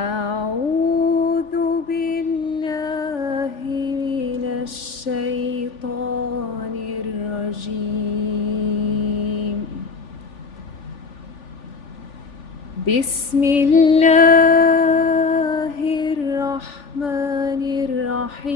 أعوذ بالله من الشيطان الرجيم. بسم الله الرحمن الرحيم.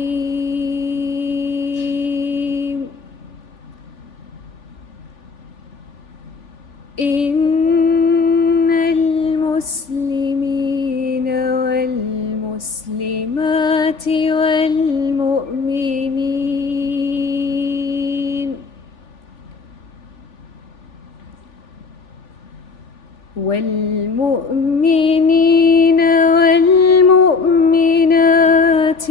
إن المسلمين والمسلمات والمؤمنين والمؤمنات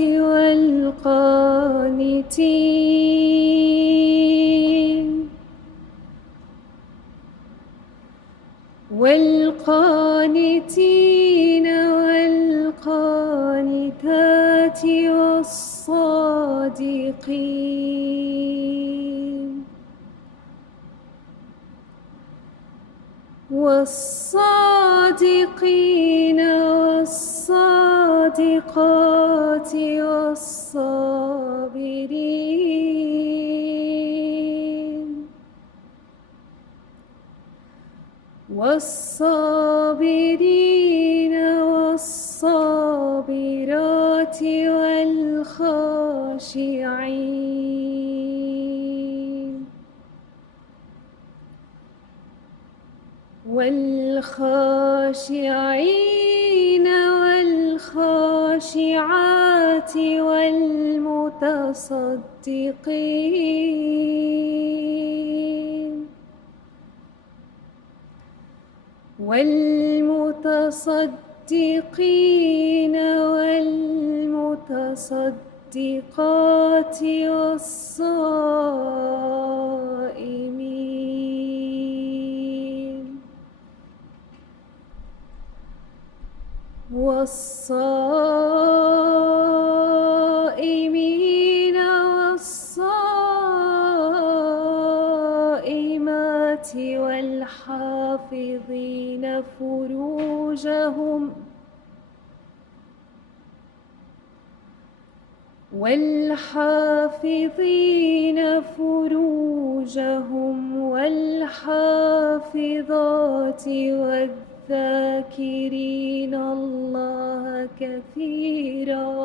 والقانتين والقانتات والصادقين والصادقات والصابرين والصابرات والخاشعين والخاشعات والمتصدقين والمتصدقات والصائمين والصائمات والحافظين فروجهم والحافظات والذاكرين الله كثيرا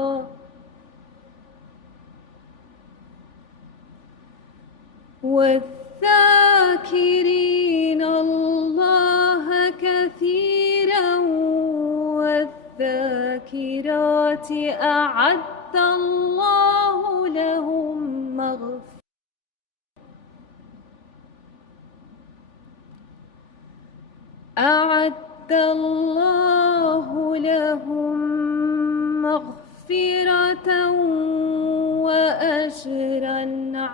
والذاكرين الله كثيرا والذاكرات أعد الله لهم مغفرة وأجرا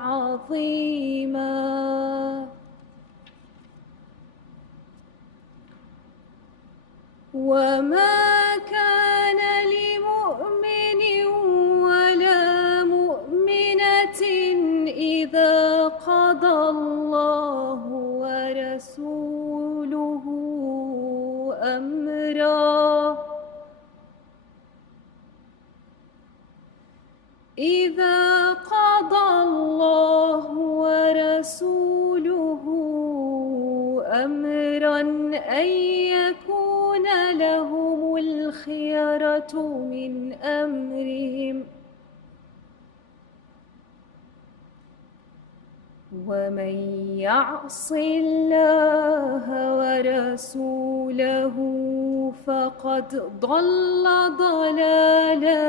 عظيما. وما كان لمؤمن ولا مؤمنة إذا قضى الله ورسوله أمرا أن يكون لهم الخيرة من أمرهم ومن يعص الله ورسوله فقد ضل ضلالا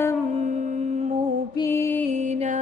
مبينا.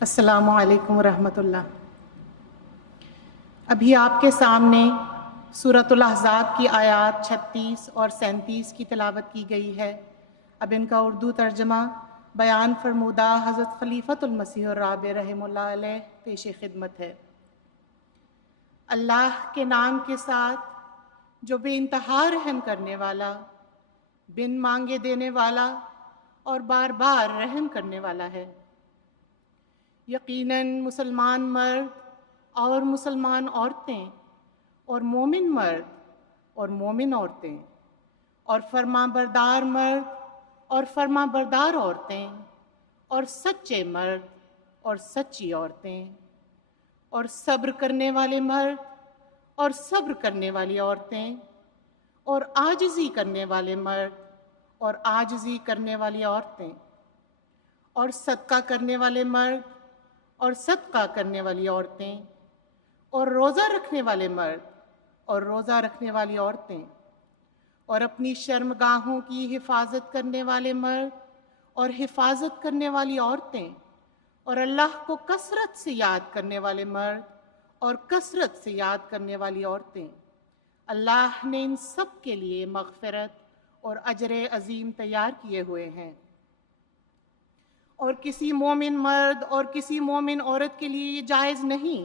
السلام علیکم ورحمۃ اللہ۔ ابھی آپ کے سامنے سورۃ الاحزاب کی آیات 36 اور 37 کی تلاوت کی گئی ہے۔ اب ان کا اردو ترجمہ بیان فرمودہ حضرت خلیفۃ المسیح الرابع رحمہ اللہ علیہ پیش خدمت ہے۔ اللہ کے نام کے ساتھ جو بے انتہا رحم کرنے والا، بن مانگے دینے والا اور بار بار رحم کرنے والا ہے۔ یقیناً مسلمان مرد اور مسلمان عورتیں اور مومن مرد اور مومن عورتیں اور فرما بردار مرد اور فرما بردار عورتیں اور سچے مرد اور سچی عورتیں اور صبر کرنے والے مرد اور صبر کرنے والی عورتیں اور عاجزی کرنے والے مرد اور عاجزی کرنے والی عورتیں اور صدقہ کرنے والے مرد اور صدقہ کرنے والی عورتیں اور روزہ رکھنے والے مرد اور روزہ رکھنے والی عورتیں اور اپنی شرمگاہوں کی حفاظت کرنے والے مرد اور حفاظت کرنے والی عورتیں اور اللہ کو کثرت سے یاد کرنے والے مرد اور کثرت سے یاد کرنے والی عورتیں۔ اللہ نے ان سب کے لیے مغفرت اور اجر عظیم تیار کیے ہوئے ہیں۔ اور کسی مومن مرد اور کسی مومن عورت کے لیے یہ جائز نہیں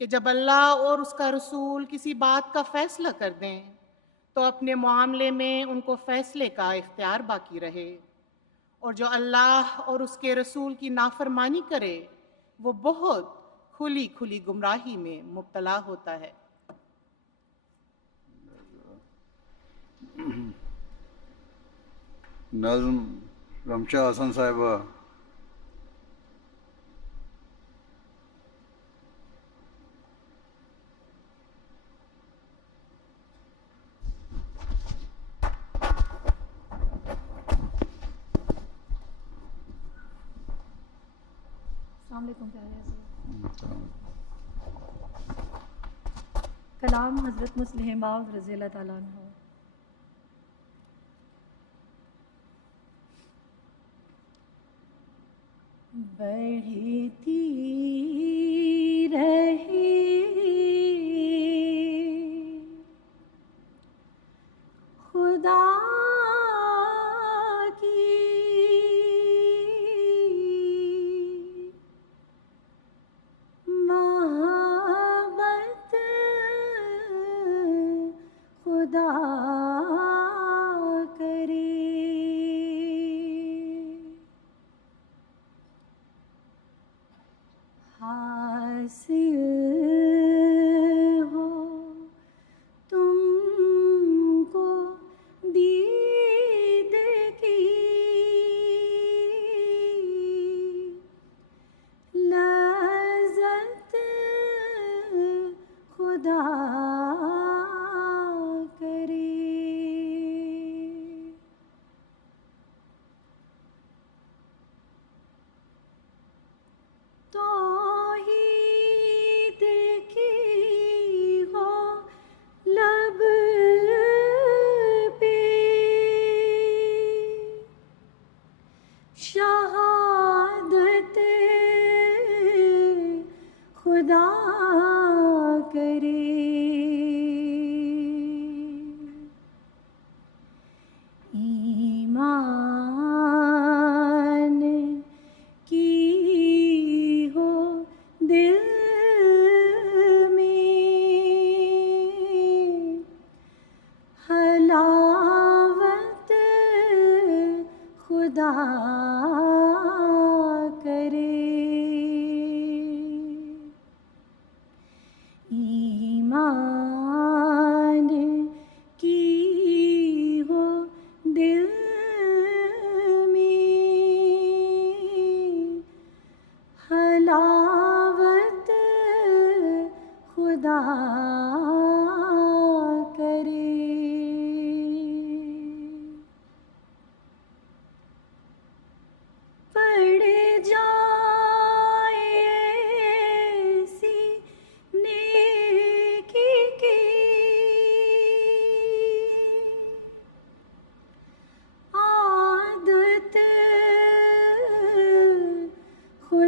کہ جب اللہ اور اس کا رسول کسی بات کا فیصلہ کر دیں تو اپنے معاملے میں ان کو فیصلے کا اختیار باقی رہے، اور جو اللہ اور اس کے رسول کی نافرمانی کرے وہ بہت کھلی کھلی گمراہی میں مبتلا ہوتا ہے۔ نظم رمشا حسن صاحبہ۔ السلام علیکم پیارے حضرت۔ کلام حضرت مسلم موعود رضی اللہ تعالیٰ عنہ۔ بڑھتی رہی خدا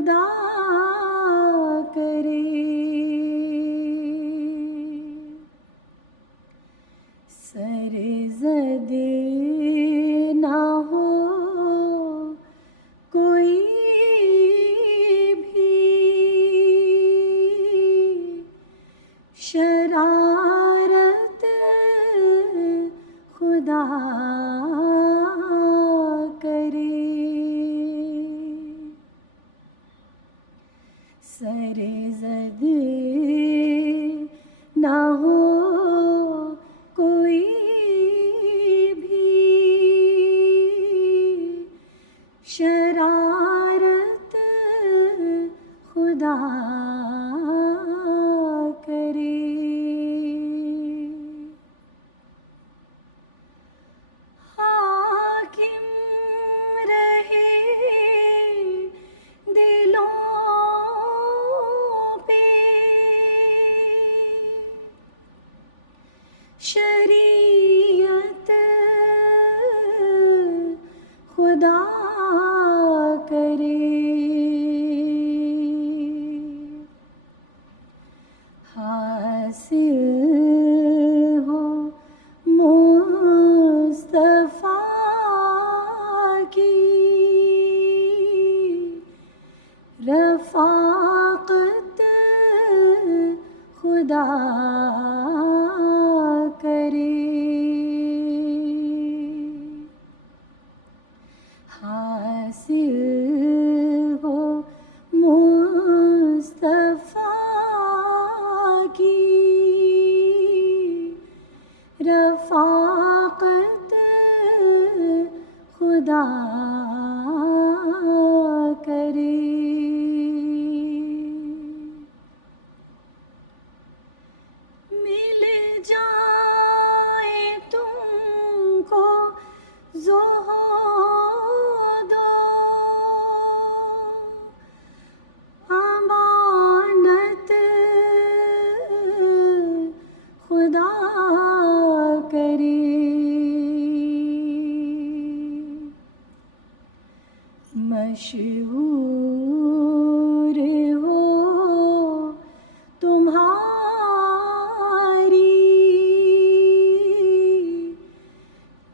خدا کرے. سر زد نہ ہو کوئی بھی، شرارت خدا کرے. سر زد نہ ہو کوئی بھی، شرارت خدا کرے. حاکم رہے دلوں پہ، شریعت خدا کرے. حاصل ہو مصطفیٰ کی رفاقت خدا کرے. حاصل ہو مصطفیٰ کی رفاقت خدا کرے. مل جائے تم کو زہد و امانت خدا کرے. مشہور ہو تمہاری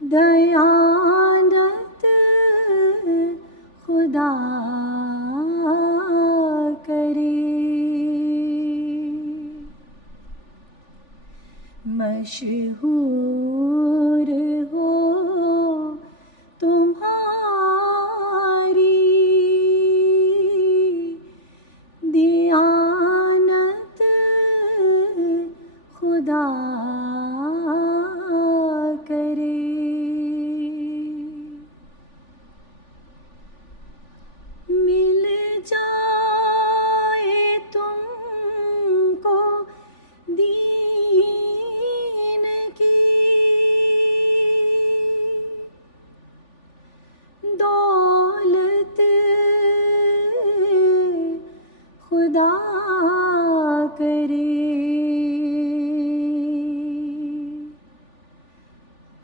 دیانت خدا کرے. مشہور ہو تمہاری دیانت خدا کرے. مل جائے تم کو دین کی دولت خدا کرے.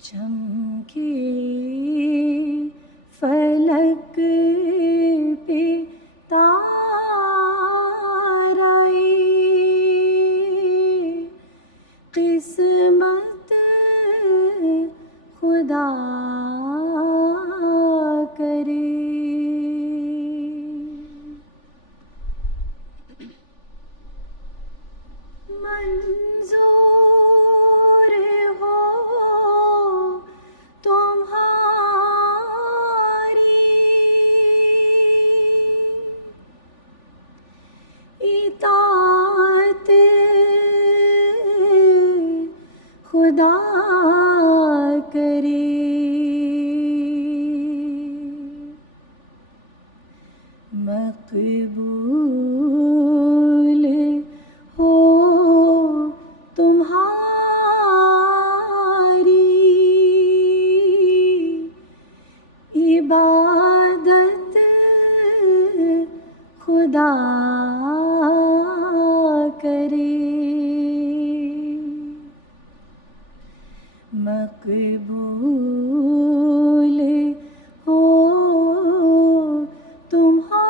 چمکے فلک پہ تارے، قسمت خدا کرے. منظور ہو تمہاری اطاعت خدا کرے. مقبول ہو تمہاری عبادت خدا کرے. مقبول ہو تمہاری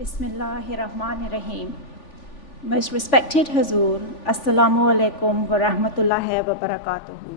Bismillahirrahmanirrahim. Most respected Hazur, Assalamu alaikum wa rahmatullahi wa barakatuhu.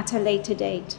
at a later date.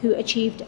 who achieved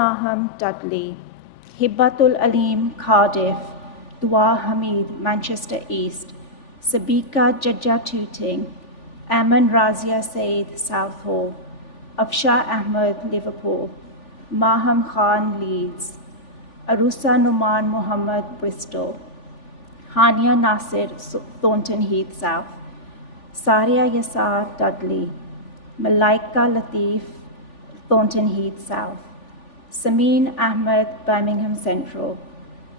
Maham, Dudley. Hibbatul Alim, Cardiff. Dua Hamid, Manchester East. Sabika Jajja Tooting. Aman Razia Said, Southall. Afsha Ahmed, Liverpool. Maham Khan, Leeds. Arusa Numan Muhammad, Bristol. Hania Nasir, Thornton Heath, South. Saria Yasar, Dudley. Malaika Latif, Thornton Heath, South. Samin Ahmed, Birmingham Central.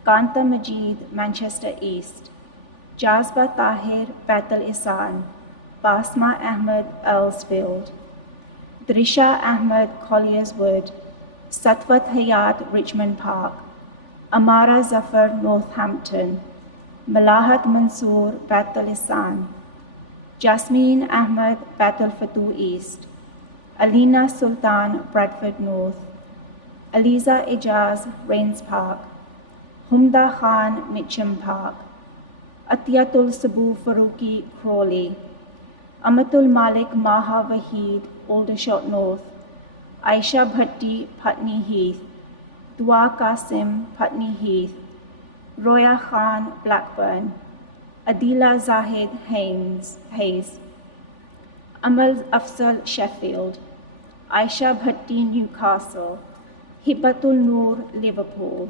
Kanta Majid, Manchester East. Jazba Tahir, Bethel Isan. Basma Ahmed, Earlsfield. Drisha Ahmed, Colliers Wood. Satwat Hayat, Richmond Park. Amara Zafar, Northampton. Malahat Mansoor, Bethel Isan. Jasmine Ahmed, Bethel Fatu East. Alina Sultan, Bradford North. Aliza Ijaz, Rains Park. Humda Khan, Mitcham Park. Atiyatul Sabu Faruqi, Crawley. Amatul Malik Maha Wahid, Aldershot North. Aisha Bhatti, Putney Heath. Dua Qasim, Putney Heath. Roya Khan, Blackburn. Adila Zahid, Hayes. Amal Afzal, Sheffield. Aisha Bhatti, Newcastle. Hibbatul Noor, Liverpool.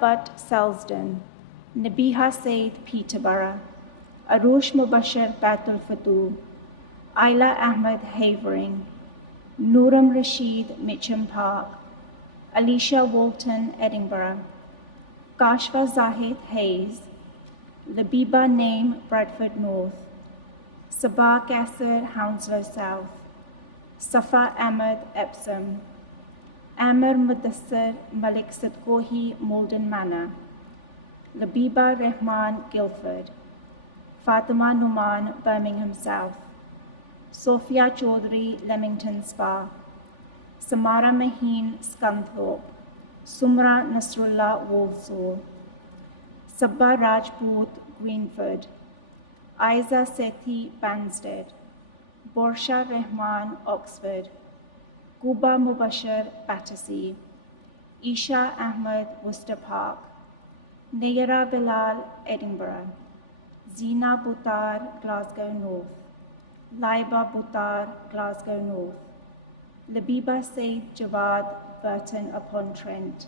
Butt, Selsdon. Nabiha Said, Peterborough. Arush Mubashir, Batul Fatu. Ayla Ahmed, Havering. Nooram Rashid, Mitcham Park. Alicia Walton, Edinburgh. Kashfa Zahid, Hayes. Labiba Naim, Bradford North. Sabah Qasser, Hounslow South. Safa Ahmed, Epsom. Amir Mudassir, Malik Sadkohi, Malden Manor. Labiba Rehman, Guildford. Fatima Numan, Birmingham South. Sophia Chaudhry, Leamington Spa. Samara Maheen, Scunthorpe. Sumra Nasrullah, Walsall. Sabba Rajput, Greenford. Aiza Sethi, Banstead. Borsha Rehman, Oxford. Guba Mubashir, Battersea. Isha Ahmed, Worcester Park. Nayara Bilal, Edinburgh. Zina Buttar, Glasgow North. Laiba Buttar, Glasgow North. Labiba Said Jawad, Burton upon Trent.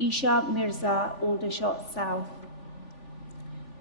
Isha Mirza, Aldershot South.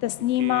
Tasneema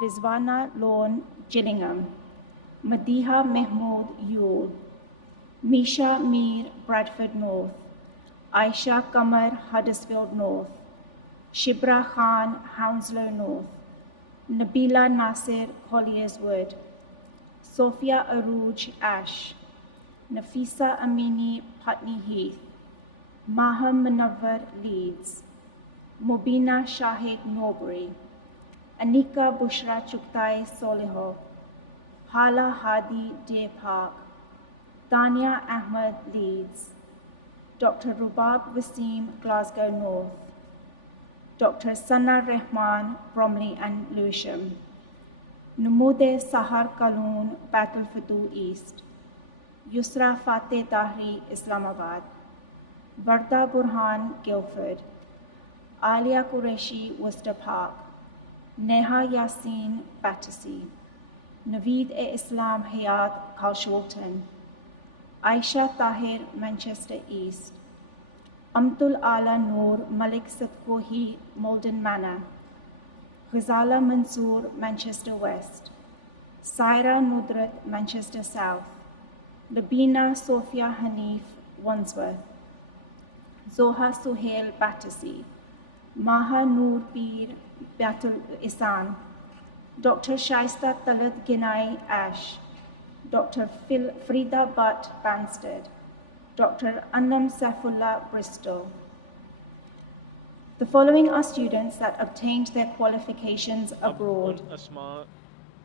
Rizwana Lawn, Gillingham. Madiha Mahmood, Ewell. Misha Mir, Bradford North. Aisha Qamar, Huddersfield North. Shibra Khan, Hounslow North. Nabila Nasir, Colliers Wood. Sophia Aruj, Ash. Nafisa Amini, Putney Heath. Maha Munawwar, Leeds. Mubina Shahid, Norbury. Anika Bushra Chuktai, Solihull. Hala Hadi, Deer Park. Tanya Ahmed, Leeds. Dr. Rubab Wasim, Glasgow North. Dr. Sana Rahman, Bromley and Lewisham. Numude Sahar Kaloon, Batul Futu East. Yusra Fateh Tahri, Islamabad. Varda Burhan, Guildford. Alia Qureshi, Worcester Park. Neha Yassin, Battersea. Naveed-e-Islam Hayat, Carshalton. Aisha Tahir, Manchester East. Amtul Ala Noor, Malik Sadkohi, Malden Manor. Ghazala Mansoor, Manchester West. Saira Nudrat, Manchester South. Labina Sophia Hanif, Wandsworth. Zoha Suhail, Battersea. Maha Noor Peer, Batul Isan. Dr. Shaista Talat Ginai, Ash. Dr. Frida Butt, Banstead. Dr. Annam Saifullah, Bristol. The following are students that obtained their qualifications abroad. Asma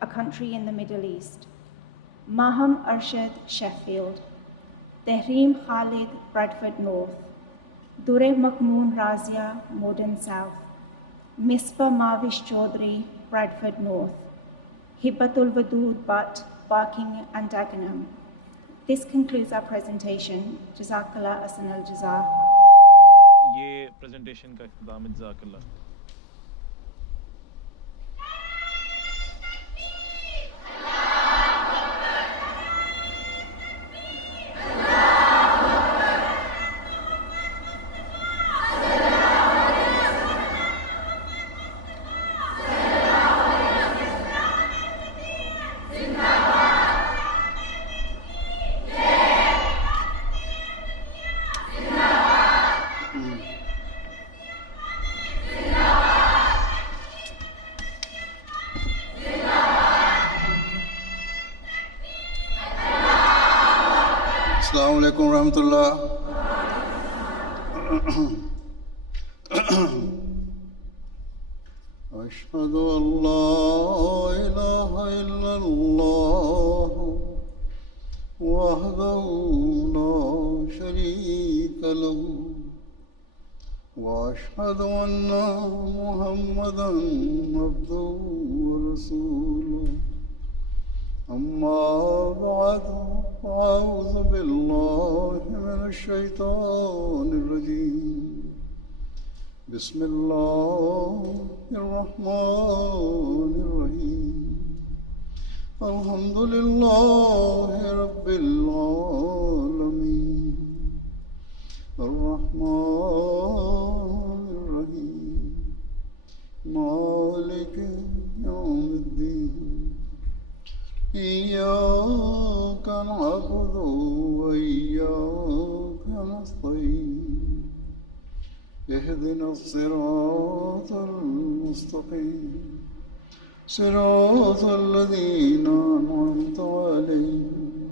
a country in the Middle East. Maham Arshad, Sheffield. Tehreem Khalid, Bradford North. Dure Maknoon Razia, Morden South. Misbah Mavish Chaudhry, Bradford North. Hibbatul Wadood Butt, Barking and Dagenham. This concludes our presentation. Jazakallah Ahsan al-Jazaa. یہ presentation کا اختتام. جزاک اللہ. السلام علیکم ورحمۃ اللہ. اشہد ان لا الہ الا اللہ وحدہ لا شریک لہ واشہد ان محمدا عبدہ ورسولہ. اما بعد اعوذ باللہ من الشیطان الرجیم. بسم اللہ الرحمن الرحیم. الحمد للہ رب العالمین الرحمن الرحیم مالک یوم الدین. إياك نعبد وإياك نستعين. اهدنا الصراط المستقيم صراط الذين أنعمت عليهم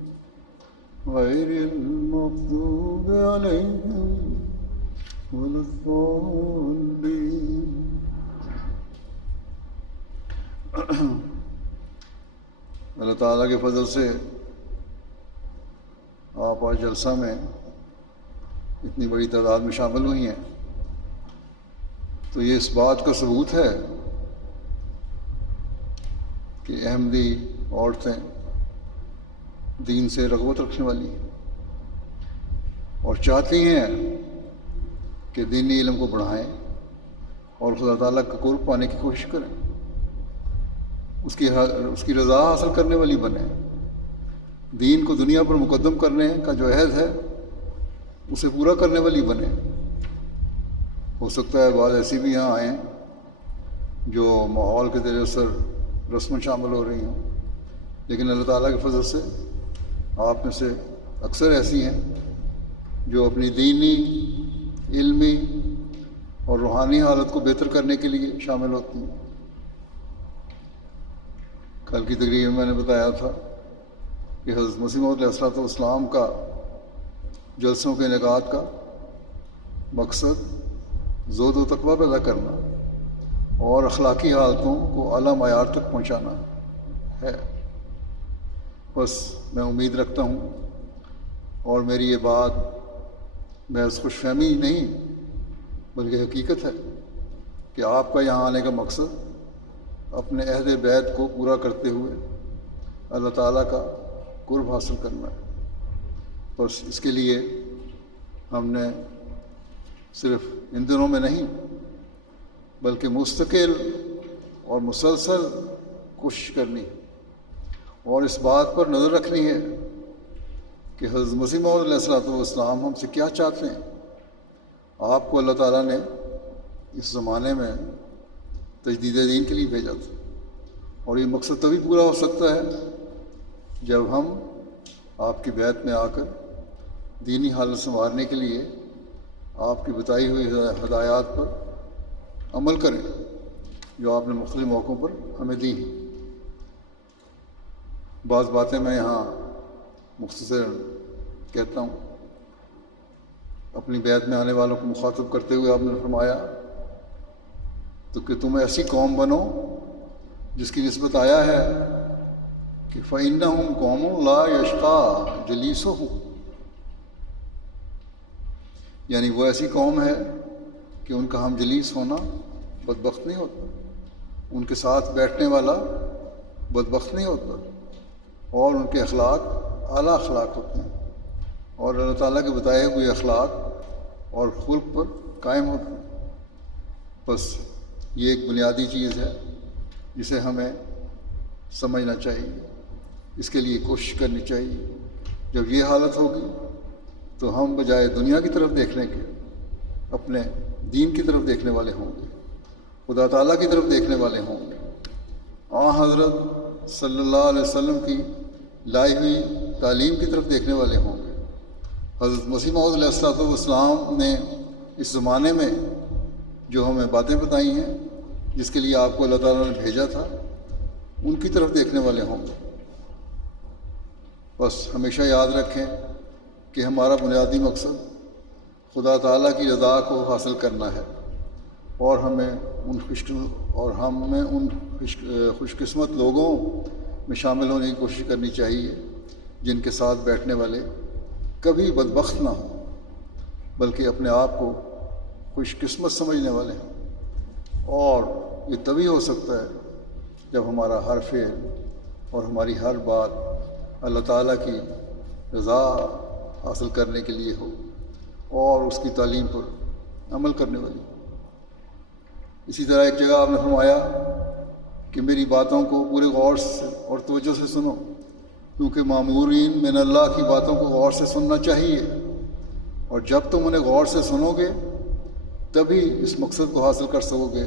غير المغضوب عليهم ولا الضالين. اللہ تعالیٰ کے فضل سے آپ آج جلسہ میں اتنی بڑی تعداد میں شامل ہوئی ہیں تو یہ اس بات کا ثبوت ہے کہ احمدی عورتیں دین سے رغبت رکھنے والی ہیں اور چاہتی ہیں کہ دینی علم کو بڑھائیں اور خدا تعالیٰ کا قرب پانے کی کوشش کریں، اس کی رضا حاصل کرنے والی بنے، دین کو دنیا پر مقدم کرنے کا جو عہد ہے اسے پورا کرنے والی بنے. ہو سکتا ہے بعض ایسی بھی یہاں آئیں جو ماحول کے زیر اثر رسم شامل ہو رہی ہوں، لیکن اللہ تعالیٰ کے فضل سے آپ میں سے اکثر ایسی ہیں جو اپنی دینی، علمی اور روحانی حالت کو بہتر کرنے کے لیے شامل ہوتی ہیں. کل کی تقریر میں نے بتایا تھا کہ حضرت مسیح موعود علیہ الصلوۃ والسلام کا جلسوں کے انعقاد کا مقصد زہد و تقویٰ پیدا کرنا اور اخلاقی حالتوں کو اعلیٰ معیار تک پہنچانا ہے. بس میں امید رکھتا ہوں اور میری یہ بات محض خوش فہمی نہیں بلکہ حقیقت ہے کہ آپ کا یہاں آنے کا مقصد اپنے عہد بیعت کو پورا کرتے ہوئے اللہ تعالیٰ کا قرب حاصل کرنا ہے۔ بس اس کے لیے ہم نے صرف ان دنوں میں نہیں بلکہ مستقل اور مسلسل کوشش کرنی اور اس بات پر نظر رکھنی ہے کہ حضرت مسیح موعود علیہ الصلوۃ والسلام ہم سے کیا چاہتے ہیں۔ آپ کو اللہ تعالیٰ نے اس زمانے میں تجدید دین کے لیے بھیجا تھا، اور یہ مقصد تبھی پورا ہو سکتا ہے جب ہم آپ کی بیعت میں آ کر دینی حالت سنوارنے کے لیے آپ کی بتائی ہوئی ہدایات پر عمل کریں جو آپ نے مختلف موقعوں پر ہمیں دی ہیں۔ بعض باتیں میں یہاں مختصر کہتا ہوں۔ اپنی بیعت میں آنے والوں کو مخاطب کرتے ہوئے آپ نے فرمایا تو کہ تم ایسی قوم بنو جس کی نسبت آیا ہے کہ فَإِنَّهُمْ قَوْمٌ لَا يَشْقَىٰ جَلِيسُهُمْ، یعنی وہ ایسی قوم ہے کہ ان کا ہم جلیس ہونا بدبخت نہیں ہوتا، ان کے ساتھ بیٹھنے والا بدبخت نہیں ہوتا، اور ان کے اخلاق اعلیٰ اخلاق ہوتے ہیں اور اللہ تعالیٰ کے بتائے ہوئے اخلاق اور خلق پر قائم ہوتے ہیں۔ بس یہ ایک بنیادی چیز ہے جسے ہمیں سمجھنا چاہیے، اس کے لیے کوشش کرنی چاہیے۔ جب یہ حالت ہوگی تو ہم بجائے دنیا کی طرف دیکھنے کے اپنے دین کی طرف دیکھنے والے ہوں گے، خدا تعالیٰ کی طرف دیکھنے والے ہوں گے، حضرت صلی اللہ علیہ وسلم کی لائی ہوئی تعلیم کی طرف دیکھنے والے ہوں گے۔ حضرت مسیح موعود علیہ الصلوۃ والسلام نے اس زمانے میں جو ہمیں باتیں بتائی ہیں، جس کے لیے آپ کو اللہ تعالیٰ نے بھیجا تھا، ان کی طرف دیکھنے والے ہوں گے۔ بس ہمیشہ یاد رکھیں کہ ہمارا بنیادی مقصد خدا تعالیٰ کی رضا کو حاصل کرنا ہے، اور ہمیں ان خوش قسمت لوگوں میں شامل ہونے کی کوشش کرنی چاہیے جن کے ساتھ بیٹھنے والے کبھی بدبخت نہ ہوں بلکہ اپنے آپ کو خوش قسمت سمجھنے والے ہیں۔ اور یہ تبھی ہو سکتا ہے جب ہمارا ہر فعل اور ہماری ہر بات اللہ تعالیٰ کی رضا حاصل کرنے کے لیے ہو اور اس کی تعلیم پر عمل کرنے والی۔ اسی طرح ایک جگہ آپ نے فرمایا کہ میری باتوں کو پورے غور سے اور توجہ سے سنو، کیونکہ مامورین من اللہ کی باتوں کو غور سے سننا چاہیے، اور جب تم انہیں غور سے سنو گے تبھی اس مقصد کو حاصل کر سکو گے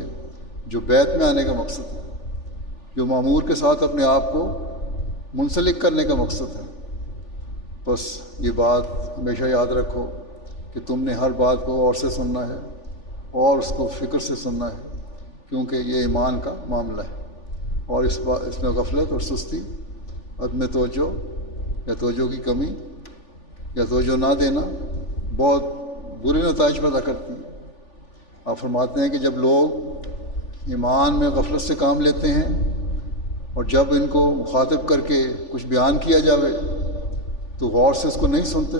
جو بیعت میں آنے کا مقصد ہے، جو مامور کے ساتھ اپنے آپ کو منسلک کرنے کا مقصد ہے۔ بس یہ بات ہمیشہ یاد رکھو کہ تم نے ہر بات کو غور سے سننا ہے اور اس کو فکر سے سننا ہے، کیونکہ یہ ایمان کا معاملہ ہے، اور اس میں غفلت اور سستی، عدم توجہ یا توجہ کی کمی یا توجہ نہ دینا بہت برے نتائج پیدا کرتی ہیں۔ آپ فرماتے ہیں کہ جب لوگ ایمان میں غفلت سے کام لیتے ہیں اور جب ان کو مخاطب کر کے کچھ بیان کیا جاوے تو غور سے اس کو نہیں سنتے،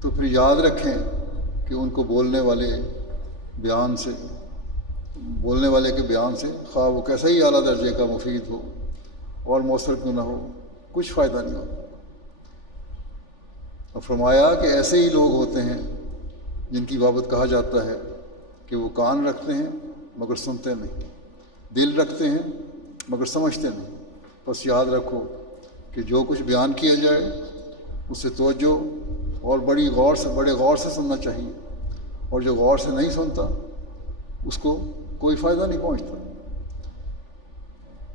تو پھر یاد رکھیں کہ ان کو بولنے والے کے بیان سے خواہ وہ کیسا ہی اعلیٰ درجے کا مفید ہو اور مؤثر کیوں نہ ہو، کچھ فائدہ نہیں ہوتا۔ اور فرمایا کہ ایسے ہی لوگ ہوتے ہیں جن کی بابت کہا جاتا ہے کہ وہ کان رکھتے ہیں مگر سنتے نہیں، دل رکھتے ہیں مگر سمجھتے نہیں۔ بس یاد رکھو کہ جو کچھ بیان کیا جائے اسے توجہ اور بڑے غور سے سننا چاہیے، اور جو غور سے نہیں سنتا اس کو کوئی فائدہ نہیں پہنچتا۔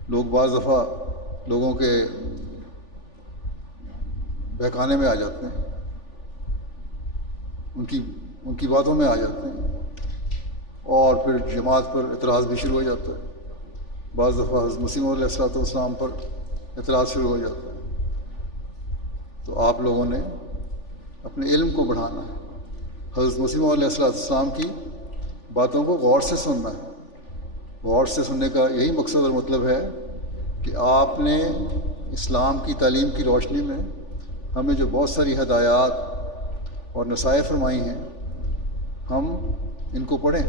لوگ بعض دفعہ لوگوں کے بہکانے میں آ جاتے ہیں، ان کی باتوں میں آ جاتے ہیں، اور پھر جماعت پر اعتراض بھی شروع ہو جاتا ہے۔ بعض دفعہ حضرت مسیح موعود علیہ الصلوۃ والسلام پر اعتراض شروع ہو جاتا ہے۔ تو آپ لوگوں نے اپنے علم کو بڑھانا ہے، حضرت مسیح موعود علیہ الصلوۃ والسلام کی باتوں کو غور سے سننا ہے۔ غور سے سننے کا یہی مقصد اور مطلب ہے کہ آپ نے اسلام کی تعلیم کی روشنی میں ہمیں جو بہت ساری ہدایات اور نصائح فرمائی ہیں، ہم ان کو پڑھیں.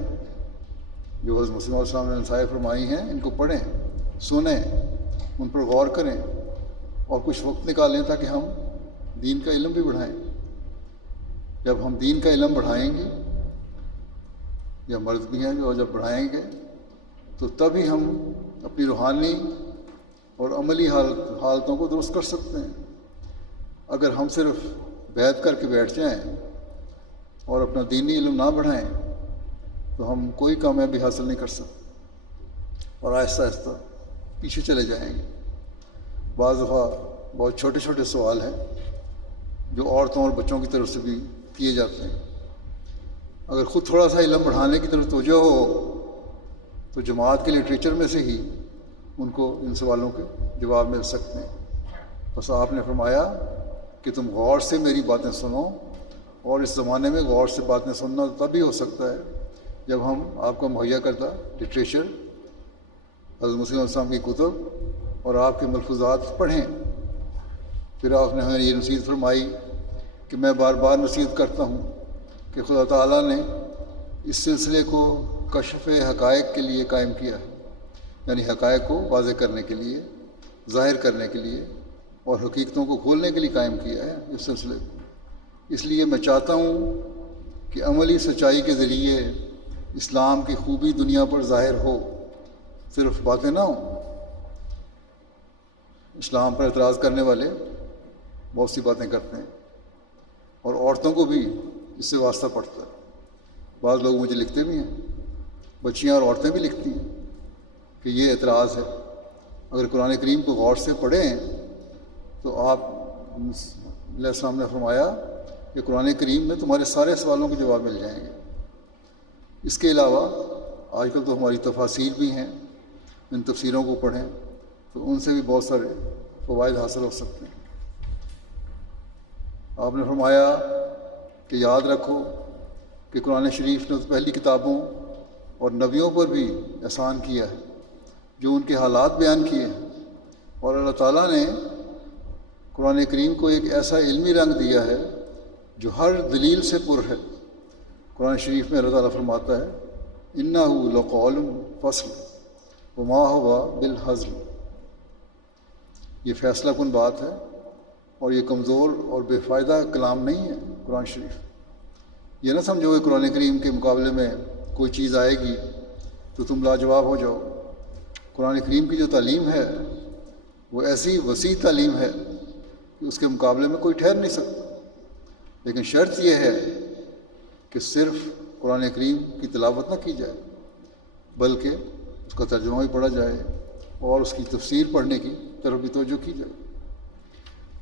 جو حضرت مسیح علیہ السلام نے نصائح فرمائی ہیں ان کو پڑھیں، سنیں، ان پر غور کریں اور کچھ وقت نکالیں تاکہ ہم دین کا علم بھی بڑھائیں. جب ہم دین کا علم بڑھائیں گے، یا مرد بھی ہیں جو جب بڑھائیں گے، تو تبھی ہم اپنی روحانی اور عملی حالتوں کو درست کر سکتے ہیں. اگر ہم صرف بیعت کر کے بیٹھ جائیں اور اپنا دینی علم نہ بڑھائیں تو ہم کوئی کامیابی حاصل نہیں کر سکتے اور آہستہ آہستہ پیچھے چلے جائیں گے. بعض دفعہ بہت چھوٹے چھوٹے سوال ہیں جو عورتوں اور بچوں کی طرف سے بھی کیے جاتے ہیں. اگر خود تھوڑا سا علم بڑھانے کی طرف توجہ ہو تو جماعت کے لٹریچر میں سے ہی ان کو ان سوالوں کے جواب مل سکتے ہیں. بس آپ نے فرمایا کہ تم غور سے میری باتیں سنو، اور اس زمانے میں غور سے باتیں سننا تبھی ہو سکتا ہے جب ہم آپ کو مہیا کردہ لٹریچر، حضرت مسیح علیہ السلام کی کتب اور آپ کے ملفوظات پڑھیں. پھر آپ نے ہمیں یہ نصیحت فرمائی کہ میں بار بار نصیحت کرتا ہوں کہ خدا تعالیٰ نے اس سلسلے کو کشف حقائق کے لیے قائم کیا ہے، یعنی حقائق کو واضح کرنے کے لیے، ظاہر کرنے کے لیے اور حقیقتوں کو کھولنے کے لیے قائم کیا ہے اس سلسلے کو. اس لیے میں چاہتا ہوں کہ عملی سچائی کے ذریعے اسلام کی خوبی دنیا پر ظاہر ہو، صرف باتیں نہ ہوں. اسلام پر اعتراض کرنے والے بہت سی باتیں کرتے ہیں اور عورتوں کو بھی اس سے واسطہ پڑتا ہے. بعض لوگ مجھے لکھتے بھی ہیں، بچیاں اور عورتیں بھی لکھتی ہیں کہ یہ اعتراض ہے. اگر قرآن کریم کو غور سے پڑھیں تو آپ علیہ السلام نے فرمایا کہ قرآن کریم میں تمہارے سارے سوالوں کے جواب مل جائیں گے. اس کے علاوہ آج کل تو ہماری تفاسیر بھی ہیں، ان تفسیروں کو پڑھیں تو ان سے بھی بہت سارے فوائد حاصل ہو سکتے ہیں. آپ نے فرمایا کہ یاد رکھو کہ قرآن شریف نے پہلی کتابوں اور نبیوں پر بھی احسان کیا ہے جو ان کے حالات بیان کیے ہیں، اور اللہ تعالیٰ نے قرآن کریم کو ایک ایسا علمی رنگ دیا ہے جو ہر دلیل سے پر ہے. قرآن شریف میں اللہ تعالیٰ فرماتا ہے اِنَّهُ لَقَوْلٌ فَصْلٌ وَمَا هُوَ بِالْهَزْلِ. یہ فیصلہ کن بات ہے اور یہ کمزور اور بے فائدہ کلام نہیں ہے قرآن شریف. یہ نہ سمجھو کہ قرآن کریم کے مقابلے میں کوئی چیز آئے گی تو تم لاجواب ہو جاؤ. قرآن کریم کی جو تعلیم ہے وہ ایسی وسیع تعلیم ہے کہ اس کے مقابلے میں کوئی ٹھہر نہیں سکتا. لیکن شرط یہ ہے کہ صرف قرآن کریم کی تلاوت نہ کی جائے بلکہ اس کا ترجمہ بھی پڑھا جائے اور اس کی تفسیر پڑھنے کی طرف بھی توجہ کی جائے.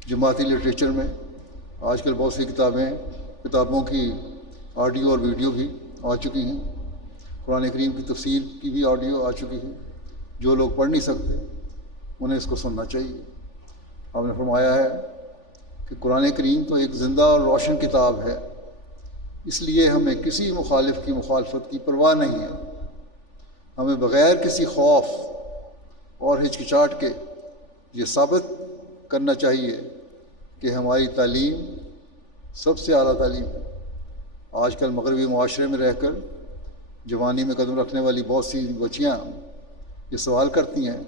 جماعتی لٹریچر میں آج کل بہت سی کتابوں کی آڈیو اور ویڈیو بھی آ چکی ہیں. قرآن کریم کی تفسیر کی بھی آڈیو آ چکی ہے. جو لوگ پڑھ نہیں سکتے انہیں اس کو سننا چاہیے. آپ نے فرمایا ہے کہ قرآن کریم تو ایک زندہ اور روشن کتاب ہے، اس لیے ہمیں کسی مخالف کی مخالفت کی پرواہ نہیں ہے. ہمیں بغیر کسی خوف اور ہچکچاہٹ کے یہ ثابت کرنا چاہیے کہ ہماری تعلیم سب سے اعلیٰ تعلیم ہے. آج کل مغربی معاشرے میں رہ کر جوانی میں قدم رکھنے والی بہت سی بچیاں یہ سوال کرتی ہیں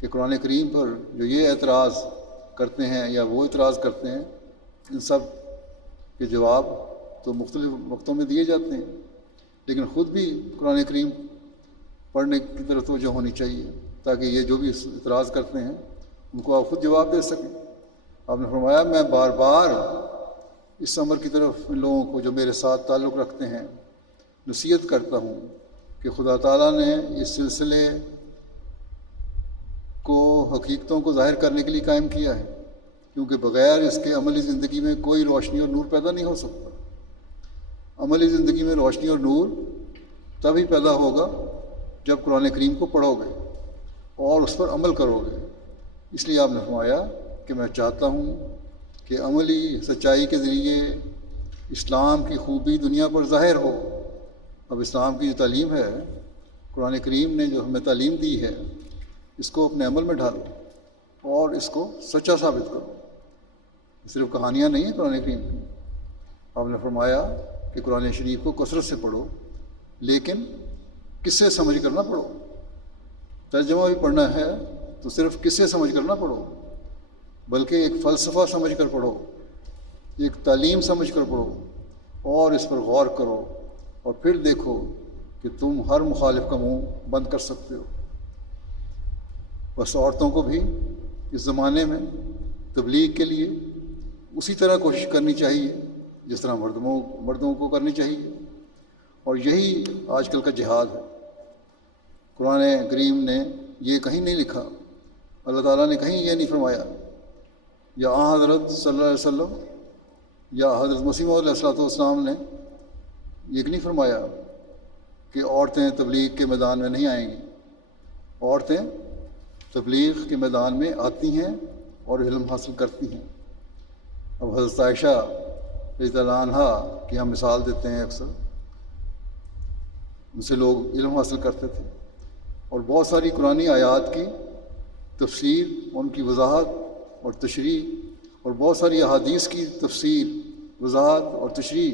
کہ قرآن کریم پر جو یہ اعتراض کرتے ہیں یا وہ اعتراض کرتے ہیں، ان سب کے جواب تو مختلف وقتوں میں دیے جاتے ہیں، لیکن خود بھی قرآن کریم پڑھنے کی طرف توجہ ہونی چاہیے تاکہ یہ جو بھی اعتراض کرتے ہیں ان کو آپ خود جواب دے سکیں. آپ نے فرمایا میں بار بار اس امر کی طرف ان لوگوں کو جو میرے ساتھ تعلق رکھتے ہیں نصیحت کرتا ہوں کہ خدا تعالیٰ نے اس سلسلے کو حقیقتوں کو ظاہر کرنے کے لیے قائم کیا ہے، کیونکہ بغیر اس کے عملی زندگی میں کوئی روشنی اور نور پیدا نہیں ہو سکتا. عملی زندگی میں روشنی اور نور تبھی پیدا ہوگا جب قرآن کریم کو پڑھو گے اور اس پر عمل کرو گے. اس لیے آپ نے فرمایا کہ میں چاہتا ہوں کہ عملی سچائی کے ذریعے اسلام کی خوبی دنیا پر ظاہر ہو. اب اسلام کی جو تعلیم ہے، قرآن کریم نے جو ہمیں تعلیم دی ہے، اس کو اپنے عمل میں ڈھالو اور اس کو سچا ثابت کرو. صرف کہانیاں نہیں ہیں قرآن کریم کی، آپ نے فرمایا کہ قرآن شریف کو کثرت سے پڑھو، لیکن قصے سمجھ کر نہ پڑھو۔ ترجمہ بھی پڑھنا ہے تو صرف قصے سمجھ کر نہ پڑھو، بلکہ ایک فلسفہ سمجھ کر پڑھو، ایک تعلیم سمجھ کر پڑھو، اور اس پر غور کرو، اور پھر دیکھو کہ تم ہر مخالف کا منہ بند کر سکتے ہو۔ بس عورتوں کو بھی اس زمانے میں تبلیغ کے لیے اسی طرح کوشش کرنی چاہیے جس طرح مردوں کو کرنی چاہیے، اور یہی آج کل کا جہاد ہے۔ قرآن کریم نے یہ کہیں نہیں لکھا، اللہ تعالیٰ نے کہیں یہ نہیں فرمایا، یا حضرت صلی اللہ علیہ وسلم یا حضرت مسیح علیہ السلام نے یہ نہیں فرمایا کہ عورتیں تبلیغ کے میدان میں نہیں آئیں گی۔ عورتیں تبلیغ کے میدان میں آتی ہیں اور علم حاصل کرتی ہیں۔ اب حضرت عائشہ رضی اللہ عنہا کی ہم مثال دیتے ہیں، اکثر ان سے لوگ علم حاصل کرتے تھے، اور بہت ساری قرآنی آیات کی تفسیر، ان کی وضاحت اور تشریح، اور بہت ساری احادیث کی تفسیر، وضاحت اور تشریح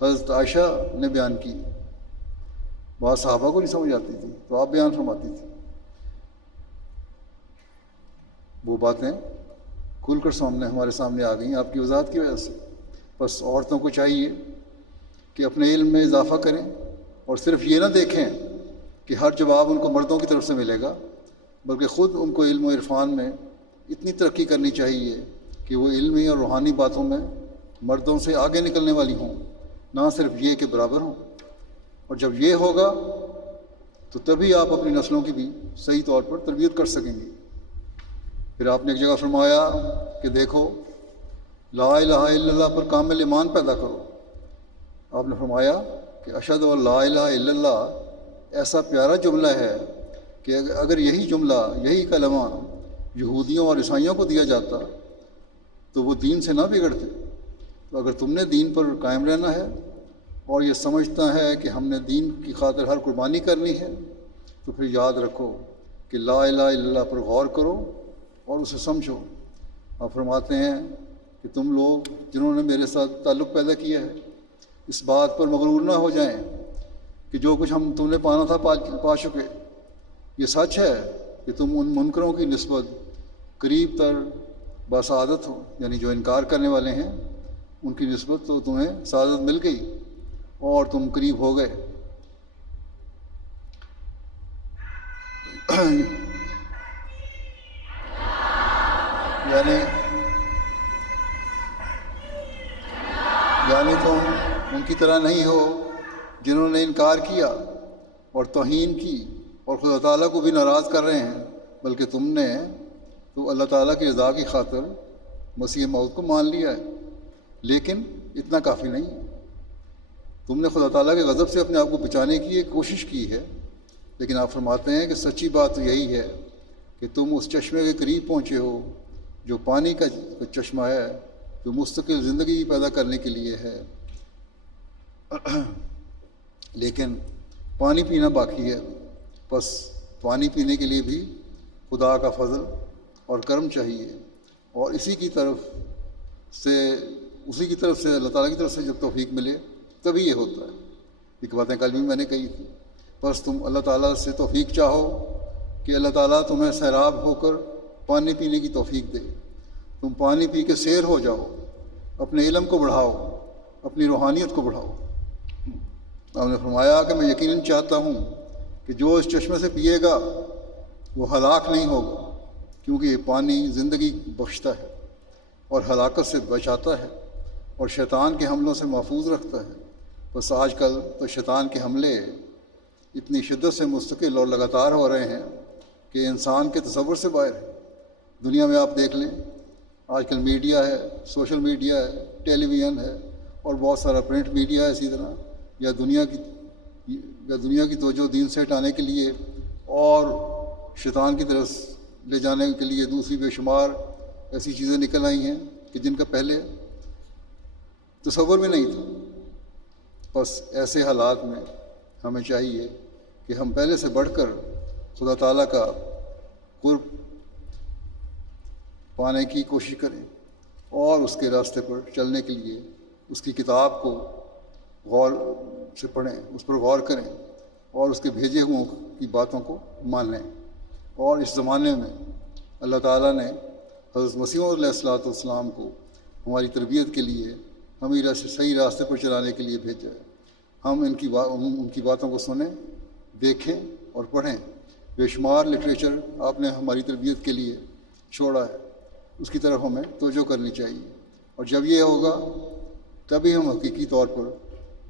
حضرت عائشہ نے بیان کی۔ بعض صحابہ کو نہیں سمجھ آتی تھی تو آپ بیان فرماتی تھی، وہ باتیں کھل کر ہمارے سامنے آ گئیں آپ کی وضاحت کی وجہ سے۔ بس عورتوں کو چاہیے کہ اپنے علم میں اضافہ کریں، اور صرف یہ نہ دیکھیں کہ ہر جواب ان کو مردوں کی طرف سے ملے گا، بلکہ خود ان کو علم و عرفان میں اتنی ترقی کرنی چاہیے کہ وہ علمی اور روحانی باتوں میں مردوں سے آگے نکلنے والی ہوں، نہ صرف یہ کہ برابر ہوں۔ اور جب یہ ہوگا تو تبھی آپ اپنی نسلوں کی بھی صحیح طور پر تربیت کر سکیں گے۔ پھر آپ نے ایک جگہ فرمایا کہ دیکھو، لا الہ الا اللہ پر کامل ایمان پیدا کرو۔ آپ نے فرمایا کہ اشہد ان لا الہ الا اللہ ایسا پیارا جملہ ہے کہ اگر یہی جملہ، یہی کلمہ یہودیوں اور عیسائیوں کو دیا جاتا تو وہ دین سے نہ بگڑتے۔ تو اگر تم نے دین پر قائم رہنا ہے اور یہ سمجھتا ہے کہ ہم نے دین کی خاطر ہر قربانی کرنی ہے، تو پھر یاد رکھو کہ لا الہ الا اللہ پر غور کرو اور اسے سمجھو۔ آپ فرماتے ہیں کہ تم لوگ جنہوں نے میرے ساتھ تعلق پیدا کیا ہے، اس بات پر مغرور نہ ہو جائیں کہ جو کچھ تم نے پانا تھا پا چکے۔ یہ سچ ہے کہ تم ان منکروں کی نسبت قریب تر بسعادت ہو، یعنی جو انکار کرنے والے ہیں ان کی نسبت تو تمہیں سعادت مل گئی اور تم قریب ہو گئے۔ یعنی تم ان کی طرح نہیں ہو جنہوں نے انکار کیا اور توہین کی اور خدا تعالیٰ کو بھی ناراض کر رہے ہیں، بلکہ تم نے تو اللہ تعالیٰ کی رضا کی خاطر مسیح موعود کو مان لیا ہے۔ لیکن اتنا کافی نہیں، تم نے خدا تعالیٰ کے غضب سے اپنے آپ کو بچانے کی ایک کوشش کی ہے، لیکن آپ فرماتے ہیں کہ سچی بات تو یہی ہے کہ تم اس چشمے کے قریب پہنچے ہو جو پانی کا چشمہ ہے، جو مستقل زندگی پیدا کرنے کے لیے ہے، لیکن پانی پینا باقی ہے۔ بس پانی پینے کے لیے بھی خدا کا فضل اور کرم چاہیے، اور اسی کی طرف سے اللہ تعالیٰ کی طرف سے جب توفیق ملے تبھی یہ ہوتا ہے۔ ایک باتیں کل بھی میں نے کہی تھی، بس تم اللہ تعالیٰ سے توفیق چاہو کہ اللہ تعالیٰ تمہیں سیراب ہو کر پانی پینے کی توفیق دے، تم پانی پی کے سیر ہو جاؤ، اپنے علم کو بڑھاؤ، اپنی روحانیت کو بڑھاؤ۔ آپ نے فرمایا کہ میں یقیناً چاہتا ہوں کہ جو اس چشمے سے پیے گا وہ ہلاک نہیں ہوگا، کیونکہ یہ پانی زندگی بخشتا ہے اور ہلاکت سے بچاتا ہے اور شیطان کے حملوں سے محفوظ رکھتا ہے۔ بس آج کل تو شیطان کے حملے اتنی شدت سے مستقل اور لگاتار ہو رہے ہیں کہ انسان کے تصور سے باہر ہے۔ دنیا میں آپ دیکھ لیں، آج کل میڈیا ہے، سوشل میڈیا ہے، ٹیلی ویژن ہے، اور بہت سارا پرنٹ میڈیا ہے اسی طرح، یا دنیا کی توجہ دین سے ہٹانے کے لیے اور شیطان کی طرف لے جانے کے لیے دوسری بے شمار ایسی چیزیں نکل آئی ہیں کہ جن کا پہلے تصور بھی نہیں تھا۔ بس ایسے حالات میں ہمیں چاہیے کہ ہم پہلے سے بڑھ کر خدا تعالیٰ کا قرب پانے کی کوشش کریں اور اس کے راستے پر چلنے کے لیے اس کی کتاب کو غور سے پڑھیں، اس پر غور کریں اور اس کے بھیجے ہوئوں کی باتوں کو مان لیں۔ اور اس زمانے میں اللہ تعالیٰ نے حضرت مسیح علیہ الصلوۃ والسلام کو ہماری تربیت کے لیے، ہمیں صحیح راستے پر چلانے کے لیے بھیجا ہے۔ ہم ان کی باتوں کو سنیں، دیکھیں اور پڑھیں۔ بے شمار لٹریچر آپ نے ہماری تربیت کے لیے چھوڑا ہے، اس کی طرف ہمیں توجہ کرنی چاہیے، اور جب یہ ہوگا تبھی ہم حقیقی طور پر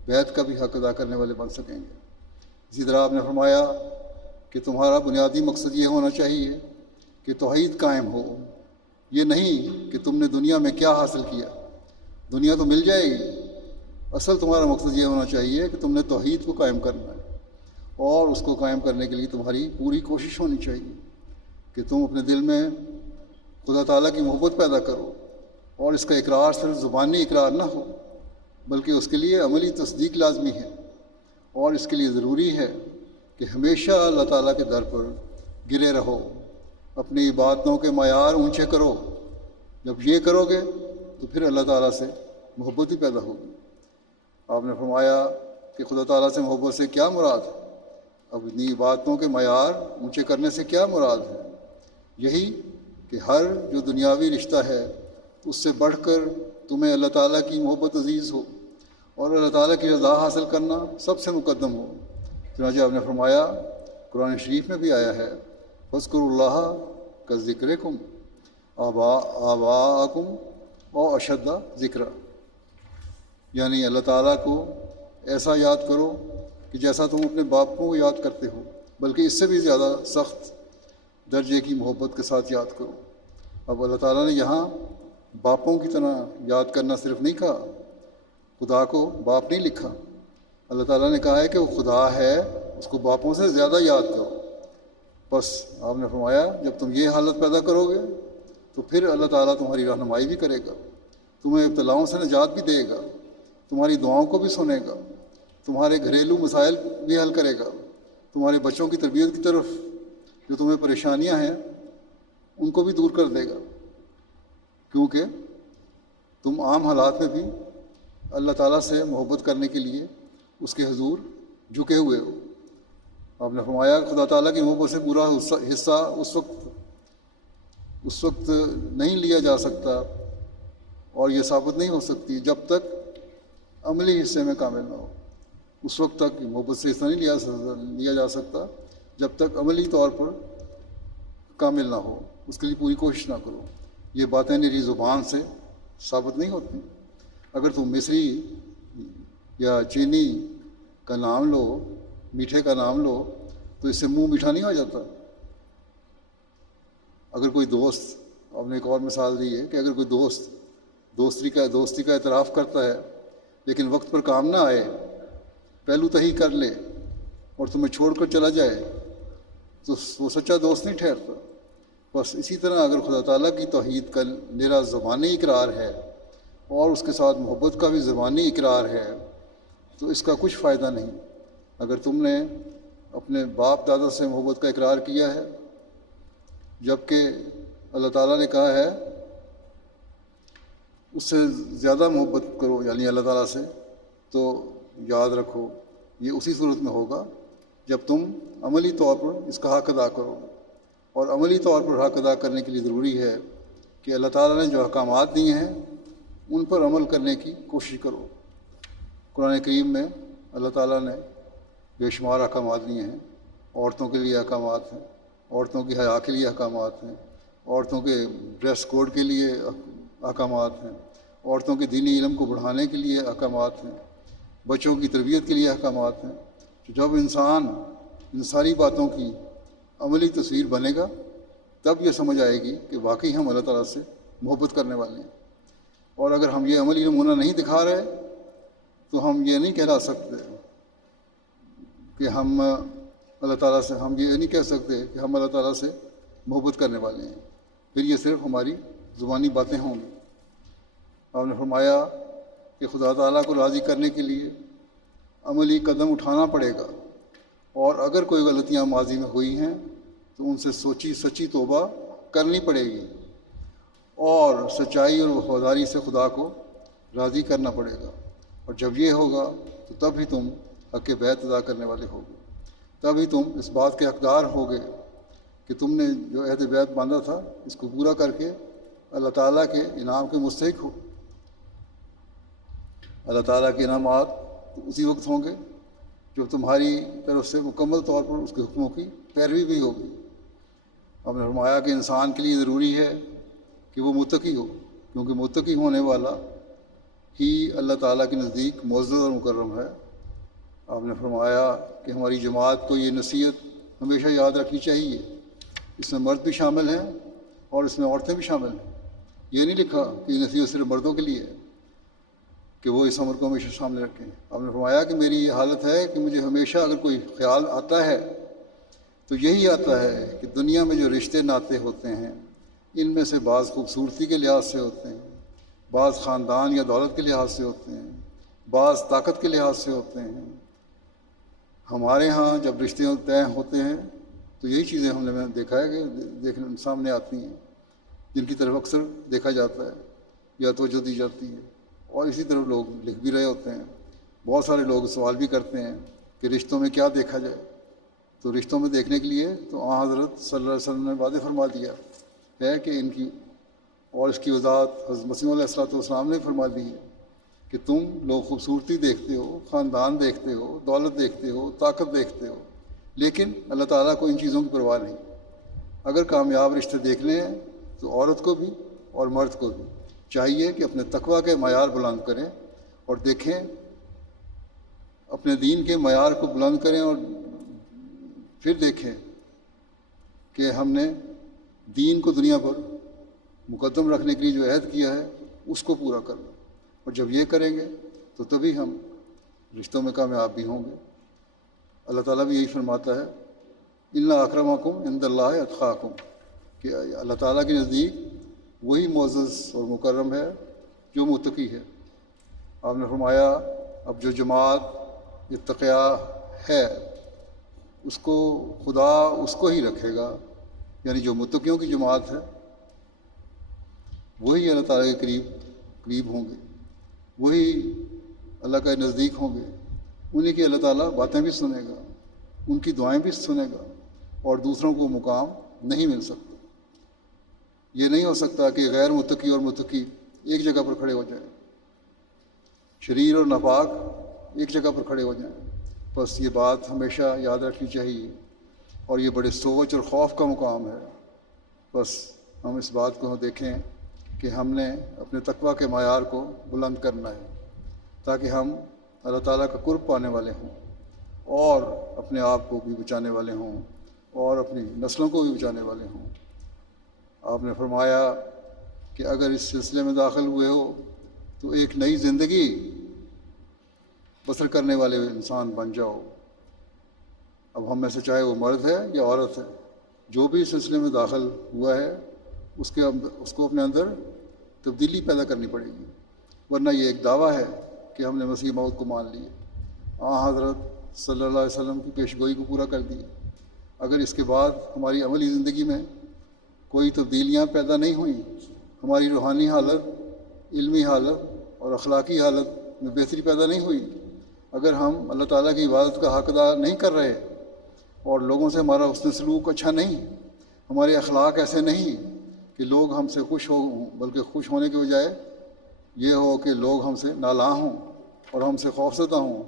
بیعت کا بھی حق ادا کرنے والے بن سکیں گے۔ اسی طرح آپ نے فرمایا کہ تمہارا بنیادی مقصد یہ ہونا چاہیے کہ توحید قائم ہو، یہ نہیں کہ تم نے دنیا میں کیا حاصل کیا، دنیا تو مل جائے گی، اصل تمہارا مقصد یہ ہونا چاہیے کہ تم نے توحید کو قائم کرنا ہے، اور اس کو قائم کرنے کے لیے تمہاری پوری کوشش ہونی چاہیے کہ تم اپنے دل میں خدا تعالیٰ کی محبت پیدا کرو، اور اس کا اقرار صرف زبانی اقرار نہ ہو بلکہ اس کے لیے عملی تصدیق لازمی ہے، اور اس کے لیے ضروری ہے کہ ہمیشہ اللہ تعالیٰ کے در پر گرے رہو، اپنی عبادتوں کے معیار اونچے کرو۔ جب یہ کرو گے تو پھر اللہ تعالیٰ سے محبت ہی پیدا ہوگی۔ آپ نے فرمایا کہ خدا تعالیٰ سے محبت سے کیا مراد ہے؟ اپنی عبادتوں کے معیار اونچے کرنے سے کیا مراد ہے؟ یہی کہ ہر جو دنیاوی رشتہ ہے اس سے بڑھ کر تمہیں اللہ تعالیٰ کی محبت عزیز ہو، اور اللہ تعالیٰ کی رضا حاصل کرنا سب سے مقدم ہو۔ چنانچہ آپ نے فرمایا، قرآن شریف میں بھی آیا ہے، فاذکروا اللہ کذکرکم آباءکم او اشد ذکرا، یعنی اللہ تعالیٰ کو ایسا یاد کرو کہ جیسا تم اپنے باپوں کو یاد کرتے ہو، بلکہ اس سے بھی زیادہ سخت درجے کی محبت کے ساتھ یاد کرو۔ اب اللہ تعالیٰ نے یہاں باپوں کی طرح یاد کرنا صرف نہیں کہا، خدا کو باپ نہیں لکھا، اللہ تعالیٰ نے کہا ہے کہ وہ خدا ہے، اس کو باپوں سے زیادہ یاد کرو۔ بس آپ نے فرمایا جب تم یہ حالت پیدا کرو گے تو پھر اللہ تعالیٰ تمہاری رہنمائی بھی کرے گا، تمہیں ابتلاؤں سے نجات بھی دے گا، تمہاری دعاؤں کو بھی سنے گا، تمہارے گھریلو مسائل بھی حل کرے گا، تمہارے بچوں کی تربیت کی طرف جو تمہیں پریشانیاں ہیں ان کو بھی دور کر دے گا، کیونکہ تم عام حالات میں بھی اللہ تعالیٰ سے محبت کرنے کے لیے اس کے حضور جھکے ہوئے ہو۔ آپ نے فرمایا خدا تعالیٰ کی محبت سے پورا حصہ اس وقت نہیں لیا جا سکتا، اور یہ ثابت نہیں ہو سکتی جب تک عملی حصے میں کامل نہ ہو۔ اس وقت تک محبت سے حصہ نہیں لیا جا سکتا جب تک عملی طور پر کامل نہ ہو، اس کے لیے پوری کوشش نہ کرو۔ یہ باتیں میری زبان سے ثابت نہیں ہوتی۔ اگر تم مصری یا چینی کا نام لو، میٹھے کا نام لو، تو اس سے منہ میٹھا نہیں ہو جاتا۔ اگر کوئی دوست، آپ نے ایک اور مثال دی ہے کہ اگر کوئی دوستی کا اعتراف کرتا ہے لیکن وقت پر کام نہ آئے، پہلو تہی کر لے اور تمہیں چھوڑ کر چلا جائے، تو وہ سچا دوست نہیں ٹھہرتا۔ بس اسی طرح اگر خدا تعالیٰ کی توحید کا میرا زبانی اقرار ہے اور اس کے ساتھ محبت کا بھی زبانی اقرار ہے، تو اس کا کچھ فائدہ نہیں۔ اگر تم نے اپنے باپ دادا سے محبت کا اقرار کیا ہے جبکہ اللہ تعالیٰ نے کہا ہے اس سے زیادہ محبت کرو، یعنی اللہ تعالیٰ سے، تو یاد رکھو یہ اسی صورت میں ہوگا جب تم عملی طور پر اس کا حق ادا کرو، اور عملی طور پر حق ادا کرنے کے لیے ضروری ہے کہ اللہ تعالیٰ نے جو احکامات دیے ہیں ان پر عمل کرنے کی کوشش کرو۔ قرآن کریم میں اللہ تعالیٰ نے بے شمار احکامات دیے ہیں، عورتوں کے لیے احکامات ہیں، عورتوں کی حیا کے لیے احکامات ہیں، عورتوں کے ڈریس کوڈ کے لیے احکامات ہیں، عورتوں کے دینی علم کو بڑھانے کے لیے احکامات ہیں، بچوں کی تربیت کے لیے احکامات ہیں۔ جب انسان ان ساری باتوں کی عملی تصویر بنے گا تب یہ سمجھ آئے گی کہ واقعی ہم اللہ تعالیٰ سے محبت کرنے والے ہیں۔ اور اگر ہم یہ عملی نمونہ نہیں دکھا رہے تو ہم یہ نہیں کہلا سکتے کہ ہم اللہ تعالیٰ سے، ہم یہ نہیں کہہ سکتے کہ ہم اللہ تعالیٰ سے محبت کرنے والے ہیں، پھر یہ صرف ہماری زبانی باتیں ہوں گی۔ آپ نے فرمایا کہ خدا تعالیٰ کو راضی کرنے کے لیے عملی قدم اٹھانا پڑے گا، اور اگر کوئی غلطیاں ماضی میں ہوئی ہیں تو ان سے سچی توبہ کرنی پڑے گی، اور سچائی اور وفاداری سے خدا کو راضی کرنا پڑے گا، اور جب یہ ہوگا تو تب ہی تم حق بیعت ادا کرنے والے ہوگے، تب ہی تم اس بات کے حقدار ہوگے کہ تم نے جو عہد بیعت باندھا تھا اس کو پورا کر کے اللہ تعالیٰ کے انعام کے مستحق ہو۔ اللہ تعالیٰ کے انعامات اسی وقت ہوں گے جو تمہاری طرف سے مکمل طور پر اس کے حکموں کی پیروی بھی ہوگی۔ ہم نے فرمایا کہ انسان کے لیے ضروری ہے کہ وہ متقی ہو، کیونکہ متقی ہونے والا ہی اللہ تعالیٰ کے نزدیک معزز اور مکرم ہے۔ آپ نے فرمایا کہ ہماری جماعت کو یہ نصیحت ہمیشہ یاد رکھنی چاہیے، اس میں مرد بھی شامل ہیں اور اس میں عورتیں بھی شامل ہیں۔ یہ نہیں لکھا کہ یہ نصیحت صرف مردوں کے لیے ہے کہ وہ اس امر کو ہمیشہ سامنے رکھیں۔ آپ نے فرمایا کہ میری یہ حالت ہے کہ مجھے ہمیشہ اگر کوئی خیال آتا ہے تو یہی آتا ہے کہ دنیا میں جو رشتے ناطے ہوتے ہیں ان میں سے بعض خوبصورتی کے لحاظ سے ہوتے ہیں، بعض خاندان یا دولت کے لحاظ سے ہوتے ہیں، بعض طاقت کے لحاظ سے ہوتے ہیں۔ ہمارے ہاں جب رشتے طے ہوتے ہیں تو یہی چیزیں ہم نے دیکھا ہے کہ دیکھنے سامنے آتی ہیں، جن کی طرف اکثر دیکھا جاتا ہے یا توجہ دی جاتی ہے، اور اسی طرح لوگ لکھ بھی رہے ہوتے ہیں۔ بہت سارے لوگ سوال بھی کرتے ہیں کہ رشتوں میں کیا دیکھا جائے، تو رشتوں میں دیکھنے کے لیے تو آن حضرت صلی اللہ علیہ وسلم نے واضح فرما دیا ہے کہ ان کی، اور اس کی وضاحت حضرت مسیح علیہ السلام نے فرما دی ہے کہ تم لوگ خوبصورتی دیکھتے ہو، خاندان دیکھتے ہو، دولت دیکھتے ہو، طاقت دیکھتے ہو، لیکن اللہ تعالیٰ کو ان چیزوں کی پرواہ نہیں۔ اگر کامیاب رشتے دیکھنے ہیں تو عورت کو بھی اور مرد کو بھی چاہیے کہ اپنے تقویٰ کے معیار بلند کریں اور دیکھیں، اپنے دین کے معیار کو بلند کریں اور پھر دیکھیں کہ ہم نے دین کو دنیا پر مقدم رکھنے کے لیے جو عہد کیا ہے اس کو پورا کرنا، اور جب یہ کریں گے تو تبھی ہم رشتوں میں کامیاب بھی ہوں گے۔ اللہ تعالیٰ بھی یہی فرماتا ہے اِنَّ أَكْرَمَكُمْ عِندَ اللَّهِ أَتْقَاكُمْ، کہ اللہ تعالیٰ کے نزدیک وہی معزز اور مکرم ہے جو متقی ہے۔ آپ نے فرمایا اب جو جماعت اتقیا ہے اس کو خدا اس کو ہی رکھے گا، یعنی جو متقیوں کی جماعت ہے وہی اللہ تعالیٰ کے قریب ہوں گے، وہی اللہ کے نزدیک ہوں گے، انہیں کی اللہ تعالیٰ باتیں بھی سنے گا، ان کی دعائیں بھی سنے گا، اور دوسروں کو مقام نہیں مل سکتا۔ یہ نہیں ہو سکتا کہ غیر متقی اور متقی ایک جگہ پر کھڑے ہو جائیں، شریر اور ناپاک ایک جگہ پر کھڑے ہو جائیں۔ بس یہ بات ہمیشہ یاد رکھنی چاہیے، اور یہ بڑے سوچ اور خوف کا مقام ہے۔ بس ہم اس بات کو دیکھیں کہ ہم نے اپنے تقویٰ کے معیار کو بلند کرنا ہے تاکہ ہم اللہ تعالیٰ کا قرب پانے والے ہوں، اور اپنے آپ کو بھی بچانے والے ہوں، اور اپنی نسلوں کو بھی بچانے والے ہوں۔ آپ نے فرمایا کہ اگر اس سلسلے میں داخل ہوئے ہو تو ایک نئی زندگی بسر کرنے والے انسان بن جاؤ۔ اب ہم میں سے چاہے وہ مرد ہے یا عورت ہے، جو بھی اس سلسلے میں داخل ہوا ہے اس کو اپنے اندر تبدیلی پیدا کرنی پڑے گی، ورنہ یہ ایک دعویٰ ہے کہ ہم نے مسیح موعود کو مان لیے، حضرت صلی اللہ علیہ وسلم کی پیشگوئی کو پورا کر دیا۔ اگر اس کے بعد ہماری عملی زندگی میں کوئی تبدیلیاں پیدا نہیں ہوئیں، ہماری روحانی حالت، علمی حالت اور اخلاقی حالت میں بہتری پیدا نہیں ہوئی، اگر ہم اللہ تعالیٰ کی عبادت کا حق ادا نہیں کر رہے اور لوگوں سے ہمارا حسن سلوک اچھا نہیں، ہمارے اخلاق ایسے نہیں کہ لوگ ہم سے خوش ہوں، بلکہ خوش ہونے کے بجائے یہ ہو کہ لوگ ہم سے نالاں ہوں اور ہم سے خوفزدہ ہوں،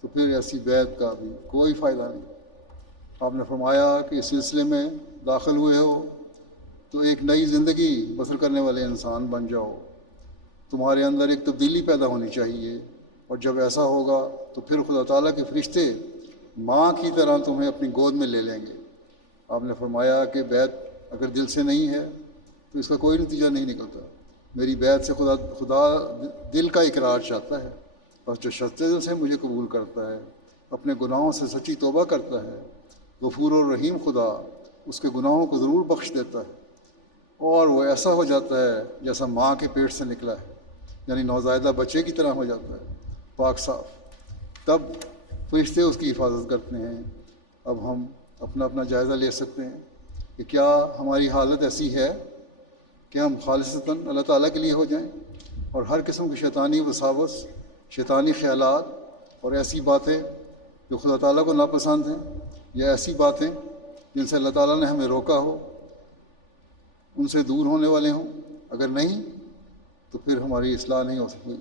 تو پھر ایسی بیعت کا بھی کوئی فائدہ نہیں۔ آپ نے فرمایا کہ اس سلسلے میں داخل ہوئے ہو تو ایک نئی زندگی بسر کرنے والے انسان بن جاؤ، تمہارے اندر ایک تبدیلی پیدا ہونی چاہیے، اور جب ایسا ہوگا تو پھر خدا تعالیٰ کے فرشتے ماں کی طرح تمہیں اپنی گود میں لے لیں گے۔ آپ نے فرمایا کہ بیعت اگر دل سے نہیں ہے تو اس کا کوئی نتیجہ نہیں نکلتا۔ میری بیعت سے خدا دل کا اقرار چاہتا ہے، بس جو سچے دل سے مجھے قبول کرتا ہے، اپنے گناہوں سے سچی توبہ کرتا ہے، غفور و رحیم خدا اس کے گناہوں کو ضرور بخش دیتا ہے، اور وہ ایسا ہو جاتا ہے جیسا ماں کے پیٹ سے نکلا ہے، یعنی نوزائیدہ بچے کی طرح ہو جاتا ہے، پاک صاف۔ تب فرشتے اس کی حفاظت کرتے ہیں۔ اب ہم اپنا جائزہ لے سکتے ہیں کہ کیا ہماری حالت ایسی ہے کہ ہم خالصتاً اللہ تعالیٰ کے لیے ہو جائیں اور ہر قسم کی شیطانی وساوس، شیطانی خیالات اور ایسی باتیں جو خدا تعالیٰ کو ناپسند ہیں، یا ایسی باتیں جن سے اللہ تعالیٰ نے ہمیں روکا ہو، ان سے دور ہونے والے ہوں. اگر نہیں تو پھر ہماری اصلاح نہیں ہو سکتی،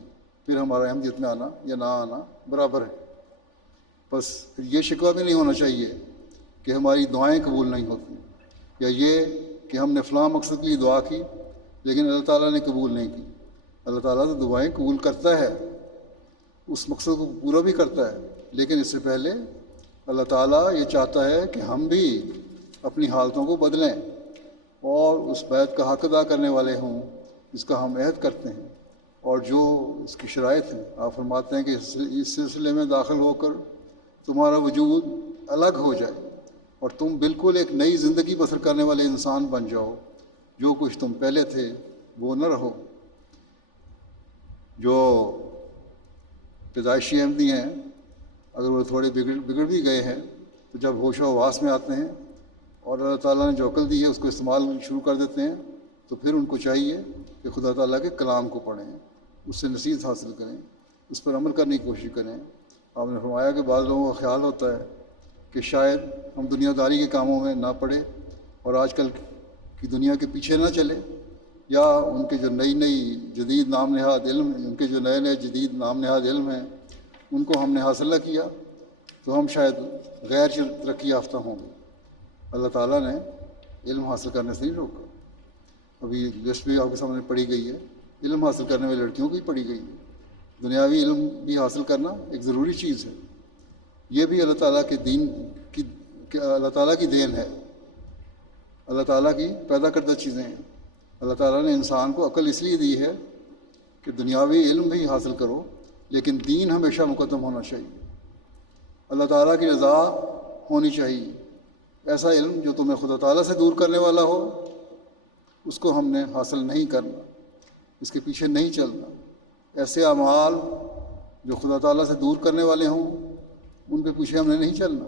پھر ہمارا احمدیت میں آنا یا نہ آنا برابر ہے. بس یہ شکوہ بھی نہیں ہونا چاہیے کہ ہماری دعائیں قبول نہیں ہوتی، یا یہ کہ ہم نے فلاں مقصد کے لیے دعا کی لیکن اللہ تعالیٰ نے قبول نہیں کی. اللہ تعالیٰ تو دعائیں قبول کرتا ہے، اس مقصد کو پورا بھی کرتا ہے، لیکن اس سے پہلے اللہ تعالیٰ یہ چاہتا ہے کہ ہم بھی اپنی حالتوں کو بدلیں اور اس بیعت کا حق ادا کرنے والے ہوں جس کا ہم عہد کرتے ہیں، اور جو اس کی شرائط ہیں. آپ فرماتے ہیں کہ اس سلسلے میں داخل ہو کر تمہارا وجود الگ ہو جائے اور تم بالکل ایک نئی زندگی بسر کرنے والے انسان بن جاؤ. جو کچھ تم پہلے تھے وہ نہ رہو. جو پیدائشی احمدی ہیں اگر وہ تھوڑے بگڑ بھی گئے ہیں تو جب ہوش و حواس میں آتے ہیں اور اللہ تعالیٰ نے جو عقل دی ہے اس کو استعمال شروع کر دیتے ہیں، تو پھر ان کو چاہیے کہ خدا تعالیٰ کے کلام کو پڑھیں، اس سے نصیحت حاصل کریں، اس پر عمل کرنے کی کوشش کریں. آپ نے فرمایا کہ بعض لوگوں کا خیال ہوتا ہے کہ شاید ہم دنیا داری کے کاموں میں نہ پڑے اور آج کل کی دنیا کے پیچھے نہ چلے، یا ان کے جو نئی جدید نام نہاد علم، ان کے جو نئے جدید نام نہاد علم ہیں ان کو ہم نے حاصل نہ کیا تو ہم شاید غیر ترقی یافتہ ہوں گے. اللہ تعالیٰ نے علم حاصل کرنے سے نہیں روکا. ابھی لسٹ بھی آپ کے سامنے پڑھی گئی ہے، علم حاصل کرنے والی لڑکیوں کی پڑھی گئی ہے. دنیاوی علم بھی حاصل کرنا ایک ضروری چیز ہے. یہ بھی اللہ تعالیٰ کے دین کی اللہ تعالیٰ کی دین ہے، اللہ تعالیٰ کی پیدا کردہ چیزیں ہیں. اللہ تعالیٰ نے انسان کو عقل اس لیے دی ہے کہ دنیاوی علم بھی حاصل کرو لیکن دین ہمیشہ مقدم ہونا چاہیے. اللہ تعالیٰ کی رضا ہونی چاہیے. ایسا علم جو تمہیں خدا تعالیٰ سے دور کرنے والا ہو اس کو ہم نے حاصل نہیں کرنا، اس کے پیچھے نہیں چلنا. ایسے اعمال جو خدا تعالیٰ سے دور کرنے والے ہوں ان کے پیچھے ہم نے نہیں چلنا.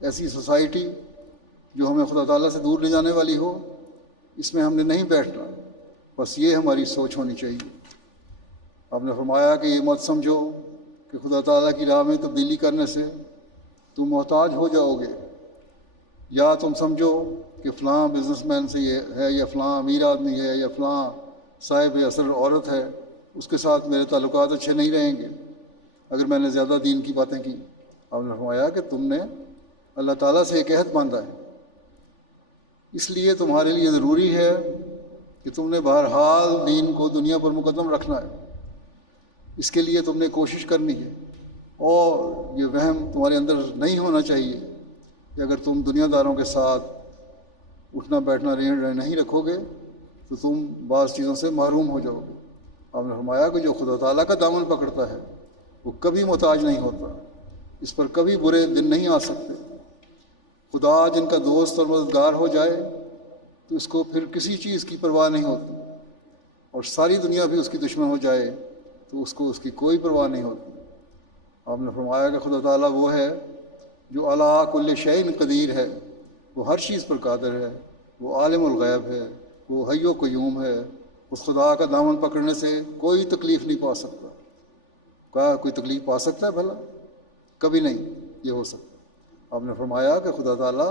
ایسی سوسائٹی جو ہمیں خدا تعالیٰ سے دور لے جانے والی ہو اس میں ہم نے نہیں بیٹھنا. بس یہ ہماری سوچ ہونی چاہیے. آپ نے فرمایا کہ یہ مت سمجھو کہ خدا تعالیٰ کی راہ میں تبدیلی کرنے سے تم محتاج ہو جاؤ گے، یا تم سمجھو کہ فلاں بزنس مین سے یہ ہے یا فلاں امیر آدمی ہے یا فلاں صاحب اثر عورت ہے اس کے ساتھ میرے تعلقات اچھے نہیں رہیں گے اگر میں نے زیادہ دین کی باتیں کی. آپ نے فرمایا کہ تم نے اللہ تعالیٰ سے ایک عہد باندھا ہے، اس لیے تمہارے لیے ضروری ہے کہ تم نے بہرحال دین کو دنیا پر مقدم رکھنا ہے. اس کے لیے تم نے کوشش کرنی ہے، اور یہ وہم تمہارے اندر نہیں ہونا چاہیے کہ اگر تم دنیا داروں کے ساتھ اٹھنا بیٹھنا نہیں رکھو گے تو تم بعض چیزوں سے محروم ہو جاؤ گے. آپ نے فرمایا کہ جو خدا تعالیٰ کا دامن پکڑتا ہے وہ کبھی محتاج نہیں ہوتا، اس پر کبھی برے دن نہیں آ سکتے. خدا جن کا دوست اور مددگار ہو جائے تو اس کو پھر کسی چیز کی پرواہ نہیں ہوتی، اور ساری دنیا بھی اس کی دشمن ہو جائے تو اس کو اس کی کوئی پرواہ نہیں ہوتی. آپ نے فرمایا کہ خدا تعالیٰ وہ ہے جو علی کل شیء قدیر ہے، وہ ہر چیز پر قادر ہے، وہ عالم الغیب ہے، وہ حی و قیوم ہے. اس خدا کا دامن پکڑنے سے کوئی تکلیف نہیں پا سکتا. کہا کوئی تکلیف پا سکتا ہے بھلا؟ کبھی نہیں یہ ہو سکتا. آپ نے فرمایا کہ خدا تعالیٰ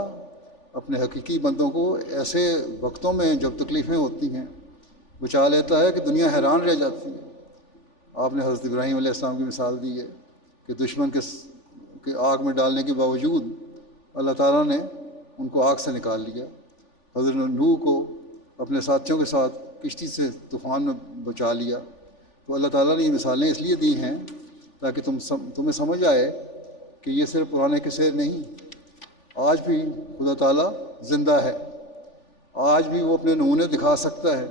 اپنے حقیقی بندوں کو ایسے وقتوں میں جب تکلیفیں ہوتی ہیں بچا لیتا ہے کہ دنیا حیران رہ جاتی ہے. آپ نے حضرت ابراہیم علیہ السلام کی مثال دی ہے کہ دشمن کے آگ میں ڈالنے کے باوجود اللہ تعالیٰ نے ان کو آگ سے نکال لیا. حضرت نوح کو اپنے ساتھیوں کے ساتھ کشتی سے طوفان میں بچا لیا. تو اللہ تعالیٰ نے یہ مثالیں اس لیے دی ہیں تاکہ تمہیں سمجھ آئے کہ یہ صرف پرانے قصے نہیں، آج بھی خدا تعالیٰ زندہ ہے، آج بھی وہ اپنے نمونے دکھا سکتا ہے.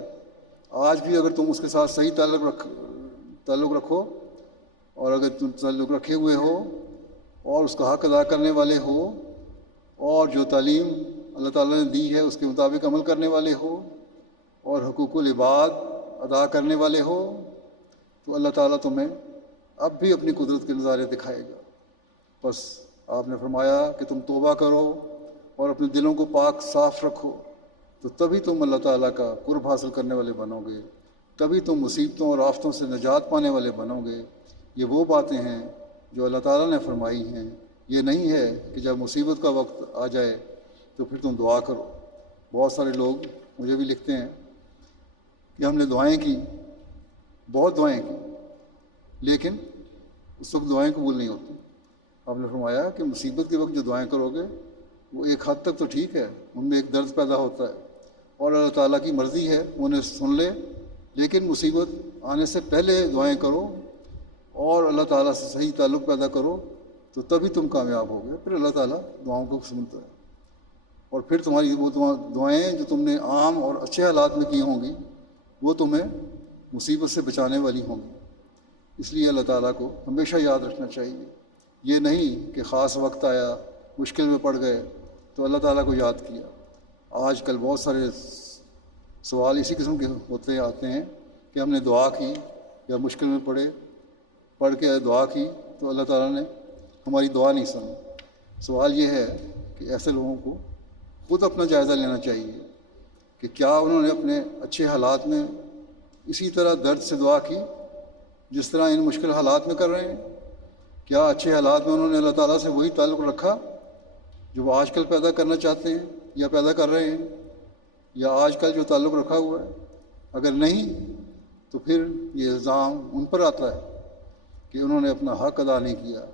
آج بھی اگر تم اس کے ساتھ صحیح تعلق رکھو، اور اگر تم تعلق رکھے ہوئے ہو اور اس کا حق ادا کرنے والے ہو، اور جو تعلیم اللہ تعالیٰ نے دی ہے اس کے مطابق عمل کرنے والے ہو، اور حقوق العباد ادا کرنے والے ہو، تو اللہ تعالیٰ تمہیں اب بھی اپنی قدرت کے نظارے دکھائے گا. بس آپ نے فرمایا کہ تم توبہ کرو اور اپنے دلوں کو پاک صاف رکھو، تو تبھی تم اللہ تعالیٰ کا قرب حاصل کرنے والے بنو گے، تبھی تم مصیبتوں اور آفتوں سے نجات پانے والے بنو گے۔ یہ وہ باتیں ہیں جو اللہ تعالیٰ نے فرمائی ہیں، یہ نہیں ہے کہ جب مصیبت کا وقت آ جائے تو پھر تم دعا کرو۔ بہت سارے لوگ مجھے بھی لکھتے ہیں کہ ہم نے دعائیں کی، بہت دعائیں کی، لیکن اس وقت دعائیں قبول نہیں ہوتی۔ آپ نے فرمایا کہ مصیبت کے وقت جو دعائیں کرو گے وہ ایک حد تک تو ٹھیک ہے، ان میں ایک درد پیدا ہوتا ہے اور اللہ تعالیٰ کی مرضی ہے انہیں سن لے، لیکن مصیبت آنے سے پہلے دعائیں کرو اور اللہ تعالیٰ سے صحیح تعلق پیدا کرو تو تبھی تم کامیاب ہوگے۔ پھر اللہ تعالیٰ دعاؤں کو سنتا ہے، اور پھر تمہاری وہ دعائیں جو تم نے عام اور اچھے حالات میں کی ہوں گی وہ تمہیں مصیبت سے بچانے والی ہوں گی۔ اس لیے اللہ تعالیٰ کو ہمیشہ یاد رکھنا چاہیے، یہ نہیں کہ خاص وقت آیا، مشکل میں پڑ گئے تو اللہ تعالیٰ کو یاد کیا۔ آج کل بہت سارے سوال اسی قسم کے آتے ہیں کہ ہم نے دعا کی یا مشکل میں پڑھ کے دعا کی تو اللہ تعالیٰ نے ہماری دعا نہیں سنی۔ سوال یہ ہے کہ ایسے لوگوں کو خود اپنا جائزہ لینا چاہیے کہ کیا انہوں نے اپنے اچھے حالات میں اسی طرح درد سے دعا کی جس طرح ان مشکل حالات میں کر رہے ہیں؟ کیا اچھے حالات میں انہوں نے اللہ تعالیٰ سے وہی تعلق رکھا جو وہ آج کل پیدا کرنا چاہتے ہیں یا پیدا کر رہے ہیں، یا آج کل جو تعلق رکھا ہوا ہے؟ اگر نہیں تو پھر یہ الزام ان پر آتا ہے کہ انہوں نے اپنا حق ادا نہیں کیا۔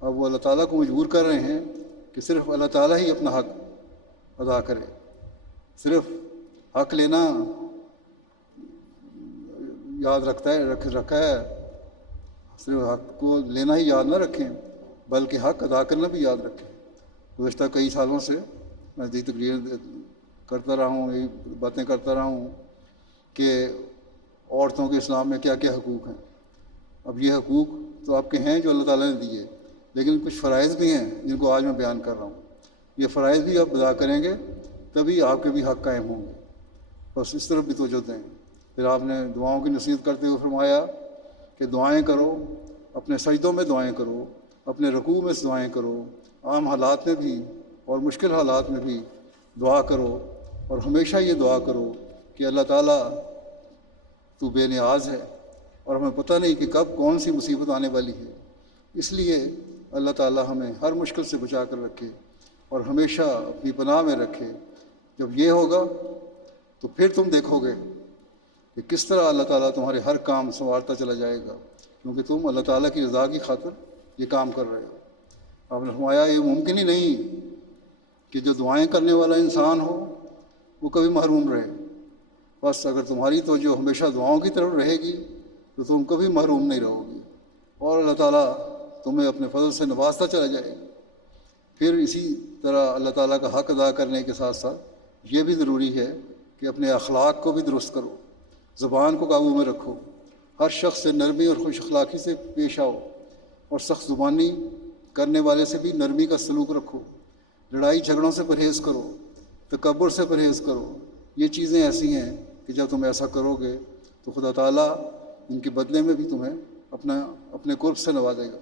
اب وہ اللہ تعالیٰ کو مجبور کر رہے ہیں کہ صرف اللہ تعالیٰ ہی اپنا حق ادا کرے، صرف حق لینا یاد رکھا ہے، صرف حق کو لینا ہی یاد نہ رکھیں بلکہ حق ادا کرنا بھی یاد رکھیں۔ گزشتہ کئی سالوں سے میں یہ تقریر کرتا رہا ہوں، یہ باتیں کرتا رہا ہوں کہ عورتوں کے اسلام میں کیا کیا حقوق ہیں۔ اب یہ حقوق تو آپ کے ہیں جو اللہ تعالیٰ نے دیے، لیکن کچھ فرائض بھی ہیں جن کو آج میں بیان کر رہا ہوں۔ یہ فرائض بھی آپ ادا کریں گے تبھی آپ کے بھی حق قائم ہوں گے، بس اس طرف بھی توجہ دیں۔ پھر آپ نے دعاؤں کی نصیحت کرتے ہوئے فرمایا کہ دعائیں کرو، اپنے سجدوں میں دعائیں کرو، اپنے رکوع میں دعائیں کرو، عام حالات میں بھی اور مشکل حالات میں بھی دعا کرو، اور ہمیشہ یہ دعا کرو کہ اللہ تعالیٰ تو بے نیاز ہے اور ہمیں پتہ نہیں کہ کب کون سی مصیبت آنے والی ہے، اس لیے اللہ تعالیٰ ہمیں ہر مشکل سے بچا کر رکھے اور ہمیشہ اپنی پناہ میں رکھے۔ جب یہ ہوگا تو پھر تم دیکھو گے کہ کس طرح اللہ تعالیٰ تمہارے ہر کام سنوارتا چلا جائے گا، کیونکہ تم اللہ تعالیٰ کی رضا کی خاطر یہ کام کر رہے ہو۔ آپ نے فرمایا یہ ممکن ہی نہیں کہ جو دعائیں کرنے والا انسان ہو وہ کبھی محروم رہے، بس اگر تمہاری توجہ ہمیشہ دعاؤں کی طرف رہے گی تو تم کبھی محروم نہیں رہو گی، اور اللہ تعالیٰ تمہیں اپنے فضل سے نوازتا چلا جائے گا۔ پھر اسی طرح اللہ تعالیٰ کا حق ادا کرنے کے ساتھ ساتھ یہ بھی ضروری ہے کہ اپنے اخلاق کو بھی درست کرو، زبان کو قابو میں رکھو، ہر شخص سے نرمی اور خوش اخلاقی سے پیش آؤ، اور سخت زبانی کرنے والے سے بھی نرمی کا سلوک رکھو، لڑائی جھگڑوں سے پرہیز کرو، تکبر سے پرہیز کرو۔ یہ چیزیں ایسی ہیں کہ جب تم ایسا کرو گے تو خدا تعالیٰ ان کے بدلے میں بھی تمہیں اپنے قرب سے نوازے گا۔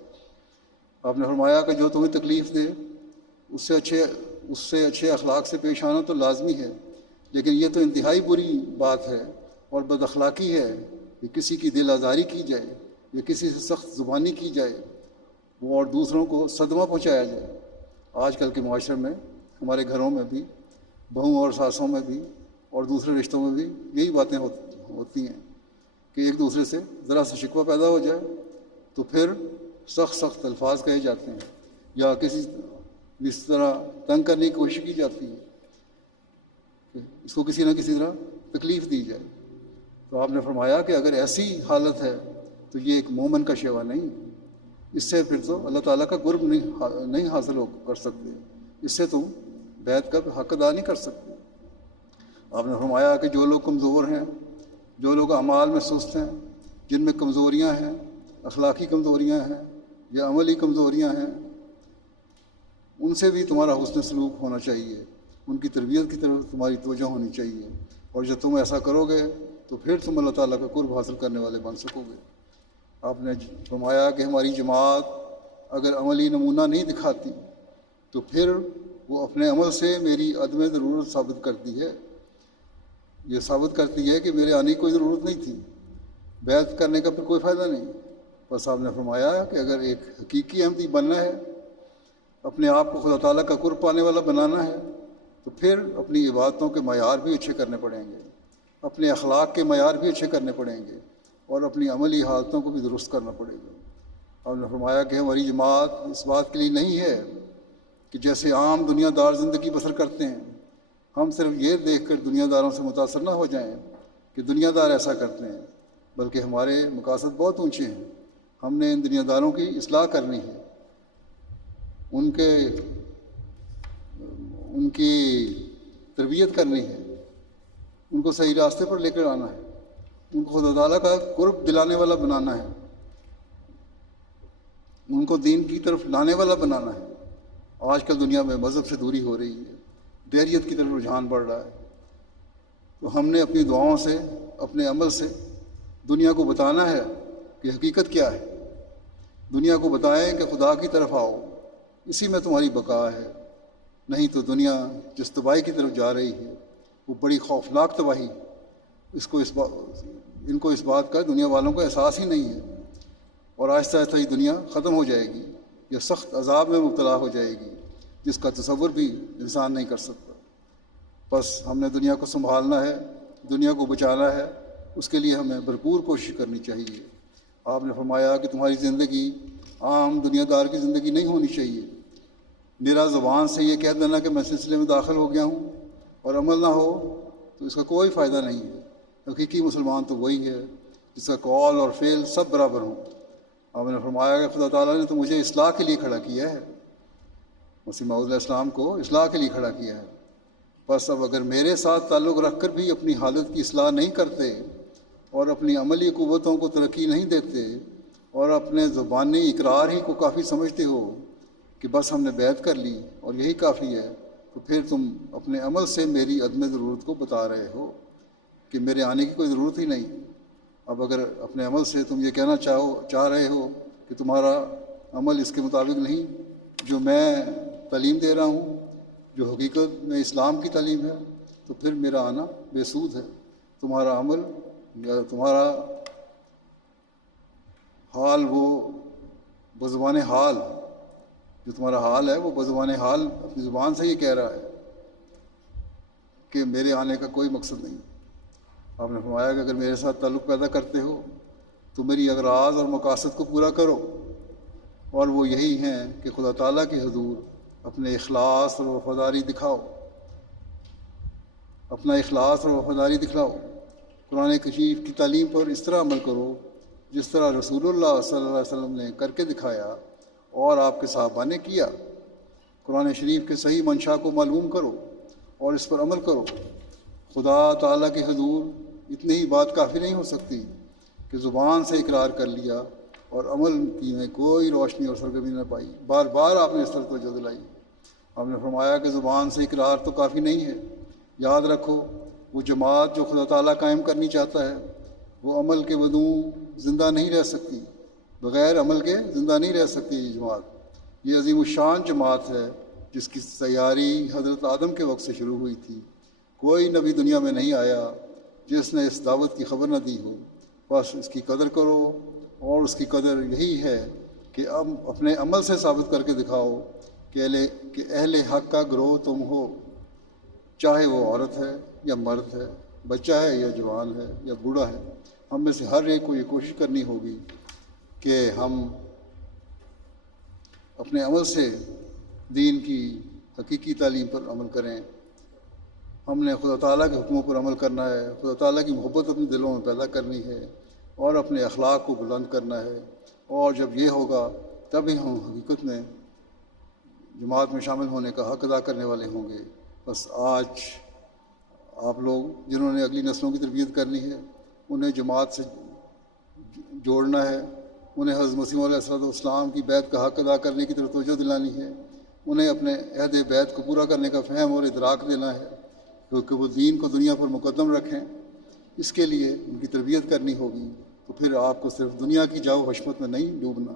آپ نے فرمایا کہ جو تمہیں تکلیف دے اس سے اچھے اخلاق سے پیش آنا تو لازمی ہے، لیکن یہ تو انتہائی بری بات ہے اور بد اخلاقی ہے کہ کسی کی دل آزاری کی جائے یا کسی سے سخت زبانی کی جائے وہ اور دوسروں کو صدمہ پہنچایا جائے۔ آج کل کے معاشرے میں ہمارے گھروں میں بھی، بہوؤں اور ساسوں میں بھی اور دوسرے رشتوں میں بھی یہی باتیں ہوتی ہیں کہ ایک دوسرے سے ذرا سا شکوہ پیدا ہو جائے تو پھر سخت الفاظ کہے جاتے ہیں یا اس طرح تنگ کرنے کی کوشش کی جاتی ہے کہ اس کو کسی نہ کسی طرح تکلیف دی جائے۔ تو آپ نے فرمایا کہ اگر ایسی حالت ہے تو یہ ایک مومن کا شیوا نہیں، اس سے پھر تو اللہ تعالیٰ کا قرب نہیں حاصل کر سکتے، اس سے تم بیعت کا حق ادا نہیں کر سکتے۔ آپ نے فرمایا کہ جو لوگ کمزور ہیں، جو لوگ اعمال میں سست ہیں، جن میں کمزوریاں ہیں، اخلاقی کمزوریاں ہیں یا عملی کمزوریاں ہیں، ان سے بھی تمہارا حسن سلوک ہونا چاہیے، ان کی تربیت کی طرف تمہاری توجہ ہونی چاہیے، اور جب تم ایسا کرو گے تو پھر تم اللہ تعالیٰ کا قرب حاصل کرنے والے بن سکو گے۔ آپ نے فرمایا کہ ہماری جماعت اگر عملی نمونہ نہیں دکھاتی تو پھر وہ اپنے عمل سے میری عدم ضرورت ثابت کرتی ہے، یہ ثابت کرتی ہے کہ میرے آنے کی کوئی ضرورت نہیں تھی، بیعت کرنے کا پھر کوئی فائدہ نہیں۔ بس آپ نے فرمایا کہ اگر ایک حقیقی احمدی بننا ہے، اپنے آپ کو خدا تعالیٰ کا قرب پانے والا بنانا ہے، تو پھر اپنی عبادتوں کے معیار بھی اچھے کرنے پڑیں گے، اپنے اخلاق کے معیار بھی اچھے کرنے پڑیں گے، اور اپنی عملی حالتوں کو بھی درست کرنا پڑے گا۔ آپ نے فرمایا کہ ہماری جماعت اس بات کے لیے نہیں ہے کہ جیسے عام دنیا دار زندگی بسر کرتے ہیں، ہم صرف یہ دیکھ کر دنیا داروں سے متاثر نہ ہو جائیں کہ دنیا دار ایسا کرتے ہیں، بلکہ ہمارے مقاصد بہت اونچے ہیں۔ ہم نے ان دنیا داروں کی اصلاح کرنی ہے، ان کی تربیت کرنی ہے، ان کو صحیح راستے پر لے کر آنا ہے، ان کو خدا تعالیٰ کا قرب دلانے والا بنانا ہے، ان کو دین کی طرف لانے والا بنانا ہے۔ آج کل دنیا میں مذہب سے دوری ہو رہی ہے، دیریت کی طرف رجحان بڑھ رہا ہے، تو ہم نے اپنی دعاؤں سے، اپنے عمل سے دنیا کو بتانا ہے کہ حقیقت کیا ہے۔ دنیا کو بتائیں کہ خدا کی طرف آؤ، اسی میں تمہاری بقا ہے، نہیں تو دنیا جس تباہی کی طرف جا رہی ہے وہ بڑی خوفناک تباہی، ان کو اس بات کا دنیا والوں کو احساس ہی نہیں ہے، اور آہستہ آہستہ یہ دنیا ختم ہو جائے گی، یہ سخت عذاب میں مبتلا ہو جائے گی جس کا تصور بھی انسان نہیں کر سکتا۔ بس ہم نے دنیا کو سنبھالنا ہے، دنیا کو بچانا ہے، اس کے لیے ہمیں بھرپور کوشش کرنی چاہیے۔ آپ نے فرمایا کہ تمہاری زندگی عام دنیا دار کی زندگی نہیں ہونی چاہیے۔ میرا زبان سے یہ کہہ دینا کہ میں سلسلے میں داخل ہو گیا ہوں اور عمل نہ ہو تو اس کا کوئی فائدہ نہیں ہے۔ حقیقی مسلمان تو وہی ہے جس کا قول اور فعل سب برابر ہوں۔ آپ نے فرمایا کہ خدا تعالیٰ نے تو مجھے اصلاح کے لیے کھڑا کیا ہے، مسیح موعود علیہ السلام کو اصلاح کے لیے کھڑا کیا ہے۔ بس اب اگر میرے ساتھ تعلق رکھ کر بھی اپنی حالت کی اصلاح نہیں کرتے اور اپنی عملی قوتوں کو ترقی نہیں دیتے اور اپنے زبانی اقرار ہی کو کافی سمجھتے ہو کہ بس ہم نے بیعت کر لی اور یہی کافی ہے، تو پھر تم اپنے عمل سے میری عدم ضرورت کو بتا رہے ہو کہ میرے آنے کی کوئی ضرورت ہی نہیں۔ اب اگر اپنے عمل سے تم یہ کہنا چاہ رہے ہو کہ تمہارا عمل اس کے مطابق نہیں جو میں تعلیم دے رہا ہوں، جو حقیقت میں اسلام کی تعلیم ہے، تو پھر میرا آنا بے سود ہے۔ تمہارا عمل یا تمہارا حال، وہ بزبان حال، جو تمہارا حال ہے وہ بزبان حال اپنی زبان سے یہ کہہ رہا ہے کہ میرے آنے کا کوئی مقصد نہیں۔ آپ نے فرمایا کہ اگر میرے ساتھ تعلق پیدا کرتے ہو تو میری اغراض اور مقاصد کو پورا کرو، اور وہ یہی ہیں کہ خدا تعالیٰ کے حضور اپنے اخلاص اور وفاداری دکھاؤ، اپنا اخلاص اور وفاداری دکھلاؤ۔ قرآن کریم کی تعلیم پر اس طرح عمل کرو جس طرح رسول اللہ صلی اللہ علیہ وسلم نے کر کے دکھایا اور آپ کے صحابہ نے کیا۔ قرآن شریف کے صحیح منشا کو معلوم کرو اور اس پر عمل کرو۔ خدا تعالیٰ کے حضور اتنی ہی بات کافی نہیں ہو سکتی کہ زبان سے اقرار کر لیا اور عمل کی میں کوئی روشنی اور سرگرمی نہ پائی۔ بار بار آپ نے اس طرح توجہ دلائی۔ آپ نے فرمایا کہ زبان سے اقرار تو کافی نہیں ہے، یاد رکھو وہ جماعت جو خدا تعالیٰ قائم کرنی چاہتا ہے وہ عمل کے بدون زندہ نہیں رہ سکتی، بغیر عمل کے زندہ نہیں رہ سکتی۔ یہ جماعت، یہ عظیم الشان جماعت ہے جس کی تیاری حضرت آدم کے وقت سے شروع ہوئی تھی۔ کوئی نبی دنیا میں نہیں آیا جس نے اس دعوت کی خبر نہ دی ہو۔ بس اس کی قدر کرو، اور اس کی قدر یہی ہے کہ اب اپنے عمل سے ثابت کر کے دکھاؤ کہ اہل حق کا گروہ تم ہو، چاہے وہ عورت ہے یا مرد ہے، بچہ ہے یا جوان ہے یا بوڑھا ہے۔ ہم میں سے ہر ایک کو یہ کوشش کرنی ہوگی کہ ہم اپنے عمل سے دین کی حقیقی تعلیم پر عمل کریں۔ ہم نے خدا تعالیٰ کے حکموں پر عمل کرنا ہے، خدا تعالیٰ کی محبت اپنے دلوں میں پیدا کرنی ہے اور اپنے اخلاق کو بلند کرنا ہے، اور جب یہ ہوگا تبھی ہم حقیقت میں جماعت میں شامل ہونے کا حق ادا کرنے والے ہوں گے۔ بس آج آپ لوگ جنہوں نے اگلی نسلوں کی تربیت کرنی ہے انہیں جماعت سے جوڑنا ہے، انہیں حضرت مسیح علیہ السلام کی بیعت کا حق ادا کرنے کی طرف توجہ دلانی ہے، انہیں اپنے عہد بیعت کو پورا کرنے کا فہم اور ادراک دینا ہے کیونکہ وہ دین کو دنیا پر مقدم رکھیں۔ اس کے لیے ان کی تربیت کرنی ہوگی۔ تو پھر آپ کو صرف دنیا کی جاؤ حشمت میں نہیں ڈوبنا،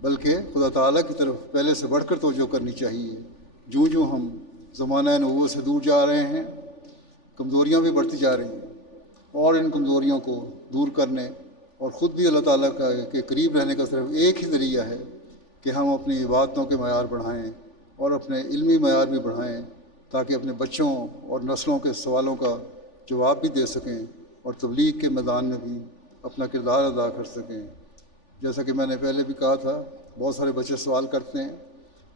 بلکہ خدا تعالیٰ کی طرف پہلے سے بڑھ کر توجہ کرنی چاہیے۔ جو ہم زمانہ نبوت سے دور جا رہے ہیں، کمزوریاں بھی بڑھتی جا رہی ہیں، اور ان کمزوریوں کو دور کرنے اور خود بھی اللہ تعالیٰ کے قریب رہنے کا صرف ایک ہی ذریعہ ہے کہ ہم اپنی عبادتوں کے معیار بڑھائیں اور اپنے علمی معیار بھی بڑھائیں، تاکہ اپنے بچوں اور نسلوں کے سوالوں کا جواب بھی دے سکیں اور تبلیغ کے میدان میں بھی اپنا کردار ادا کر سکیں۔ جیسا کہ میں نے پہلے بھی کہا تھا، بہت سارے بچے سوال کرتے ہیں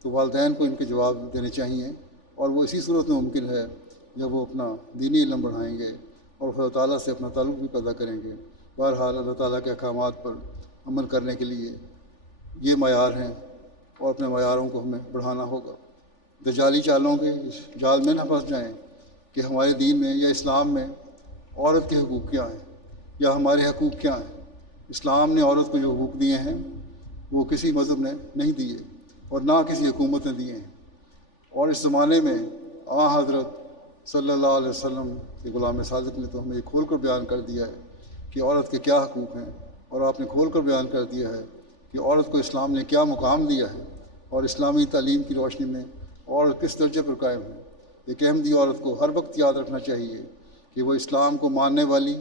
تو والدین کو ان کے جواب دینے چاہیے، اور وہ اسی صورت میں ممکن ہے جب وہ اپنا دینی علم بڑھائیں گے اور خدا تعالیٰ سے اپنا تعلق بھی پیدا کریں گے۔ بہرحال اللہ تعالیٰ کے احکامات پر عمل کرنے کے لیے یہ معیار ہیں، اور اپنے معیاروں کو ہمیں بڑھانا ہوگا۔ دجالی چالوں کے جال میں نہ پھنس جائیں کہ ہمارے دین میں یا اسلام میں عورت کے حقوق کیا ہیں یا ہمارے حقوق کیا ہیں۔ اسلام نے عورت کو جو حقوق دیے ہیں وہ کسی مذہب نے نہیں دیے اور نہ کسی حکومت نے دیے ہیں، اور اس زمانے میں حضرت صلی اللہ علیہ وسلم کے غلام صادق نے تو ہمیں یہ کھول کر بیان کر دیا ہے کہ عورت کے کیا حقوق ہیں، اور آپ نے کھول کر بیان کر دیا ہے کہ عورت کو اسلام نے کیا مقام دیا ہے، اور اسلامی تعلیم کی روشنی میں عورت کس درجے پر قائم ہے۔ ایک احمدی عورت کو ہر وقت یاد رکھنا چاہیے کہ وہ اسلام کو ماننے والی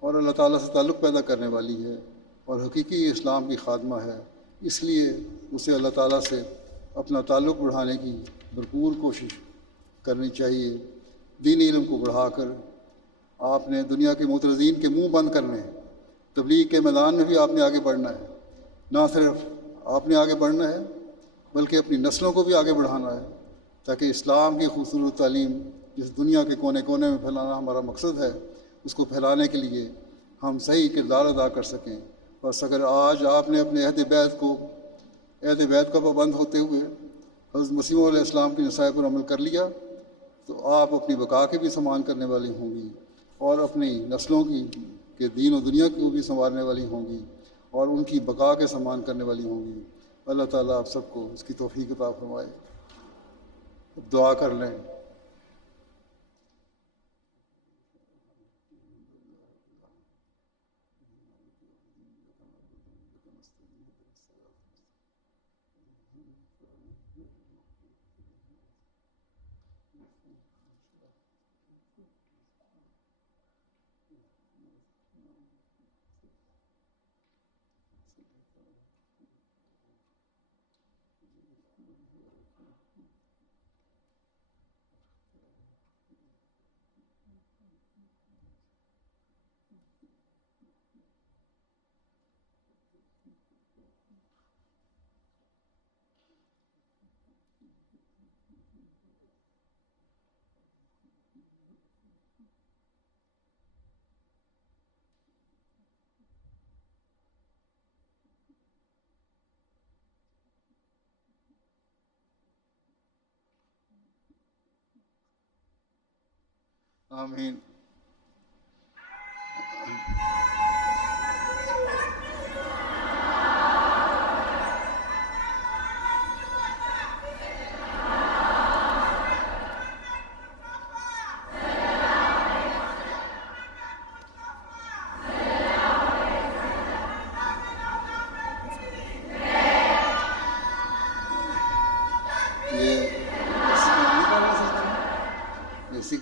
اور اللہ تعالیٰ سے تعلق پیدا کرنے والی ہے، اور حقیقی اسلام کی خادمہ ہے۔ اس لیے اسے اللہ تعالیٰ سے اپنا تعلق بڑھانے کی بھرپور کوشش کرنی چاہیے۔ دینی علم کو بڑھا کر آپ نے دنیا کے معترضین کے منہ بند کرنے ہیں۔ تبلیغ کے میدان میں بھی آپ نے آگے بڑھنا ہے، نہ صرف آپ نے آگے بڑھنا ہے بلکہ اپنی نسلوں کو بھی آگے بڑھانا ہے، تاکہ اسلام کی خوبصورت تعلیم جس دنیا کے کونے کونے میں پھیلانا ہمارا مقصد ہے، اس کو پھیلانے کے لیے ہم صحیح کردار ادا کر سکیں۔ بس اگر آج آپ نے اپنے عہد بیت کا پابند ہوتے ہوئے حضرت مسیح علیہ السلام کی نصائح پر عمل کر لیا تو آپ اپنی بقا کے بھی سامان کرنے والی ہوں گی، اور اپنی نسلوں کے دین و دنیا کو بھی سنوارنے والی ہوں گی، اور ان کی بقا کے سامان کرنے والی ہوں گی۔ اللہ تعالیٰ آپ سب کو اس کی توفیق عطا فرمائے۔ دعا کر لیں۔ آمین۔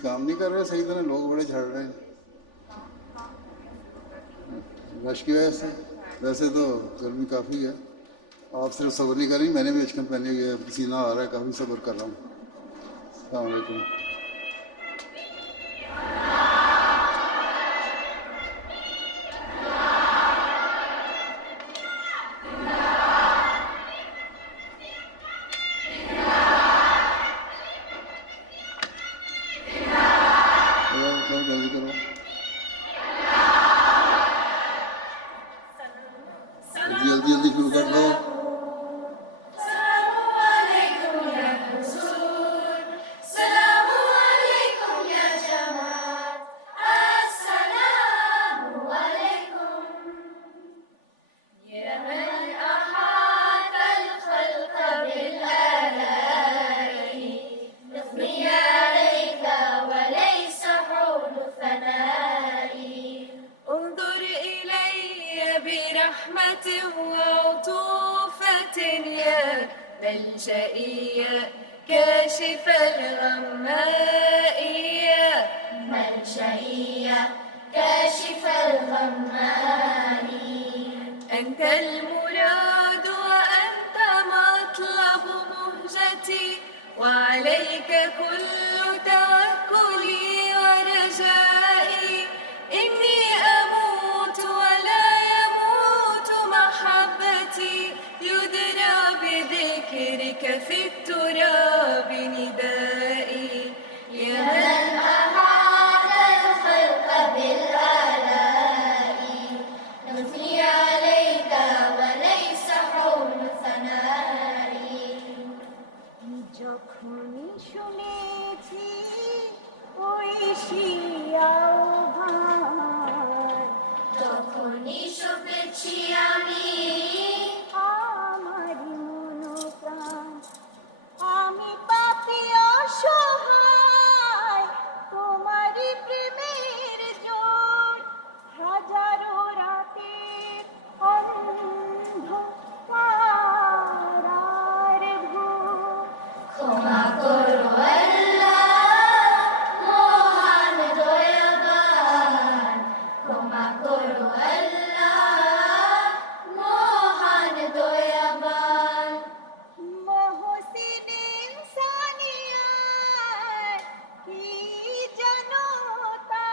کام نہیں کر رہے صحیح طرح، لوگ بڑے جھڑ رہے ہیں رش کی وجہ سے۔ ویسے تو گرمی کافی ہے، آپ صرف صبر نہیں کر رہی، میں نے بھی اچکن پہنے ہوئے پسینہ آ رہا ہے، کافی صبر کر رہا ہوں۔ السلام علیکم۔ كاشف ছিয়াও ভাই, তখনই শুনেছি আমি আমারি মনোপ্রাণ, আমি পাপী অসহায়, তোমারি প্রেমের জোর, হাজারো রাতের অন্ধকার আর ভোর। ক্ষমা করো আল্লাহ মহান দয়াবান, ক্ষমা করো আল্লাহ মহান দয়াবান। মহসিন ইনসানিয়াত কি জনতা,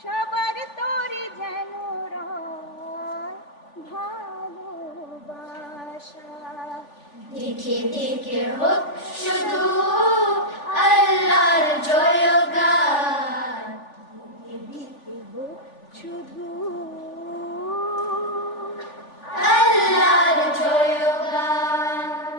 সবার তোরে যেন রয় ভালোবাসা। দিকে দিকে হোক শুধু আল্লাহর জয়গান, শুধু আল্লাহর জয়গান।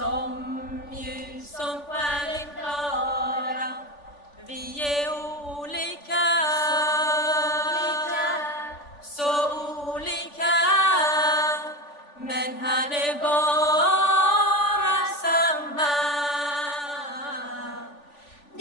Som ljus som stjärnan klara. Vi är olika, så olika, men han är bara samma.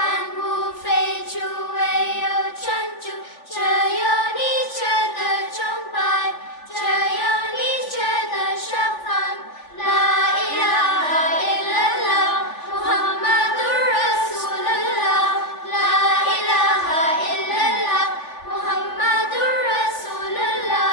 One will fade away, oh chanchu, chayon each other chompai, chayon each other shafan. La ilaha illallah, Muhammadur Rasulullah. La ilaha illallah, Muhammadur Rasulullah.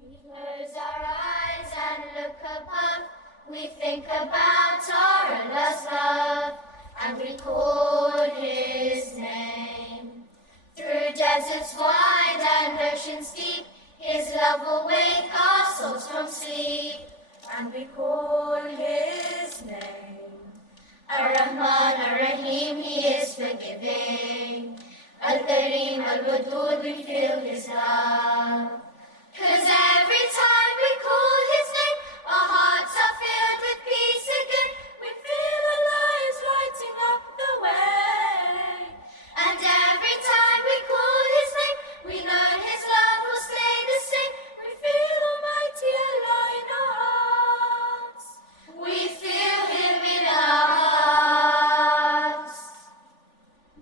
We close our eyes and look above. We think about our Allah's love and recall His name. Through deserts wide and oceans deep, His love will wake our souls from sleep and recall His name. Ar-Rahman, Ar-Rahim, He is forgiving. Al-Kareem, Al-Wadud, we feel His love. 'Cause every time we call His name, our hearts are filled with peace again. We feel our lives lighting up the way. And every time we call His name, we know His love will stay the same. We feel Almighty Allah in our hearts. We feel Him in our hearts.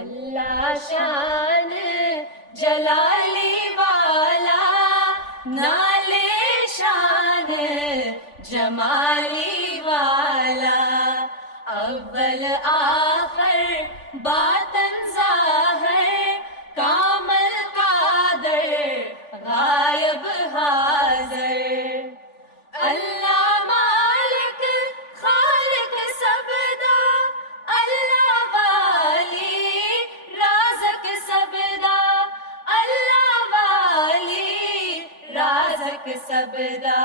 اللہ شان جلالی والا نالے شان جمالی والا اول آخر باطن ظاہر کامل قادر غائب حاضر اللہ مالک خالق سبدا اللہ والی رازق سبدا اللہ والی رازق سبدا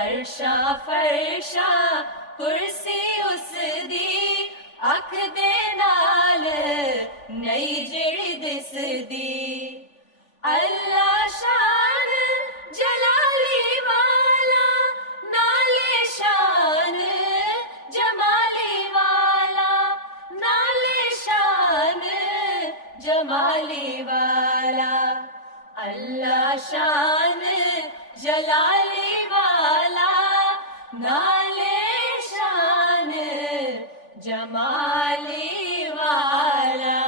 عرشاں فرشاں کرسی اس دی اکھ دے نال نئی جڑ دس دی اللہ شان جلالی والا نالے شان جمالی والا نالے شان جمالی والا اللہ شان جلالی والا نالے شان جمالی والا.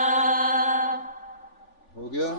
ہو گیا.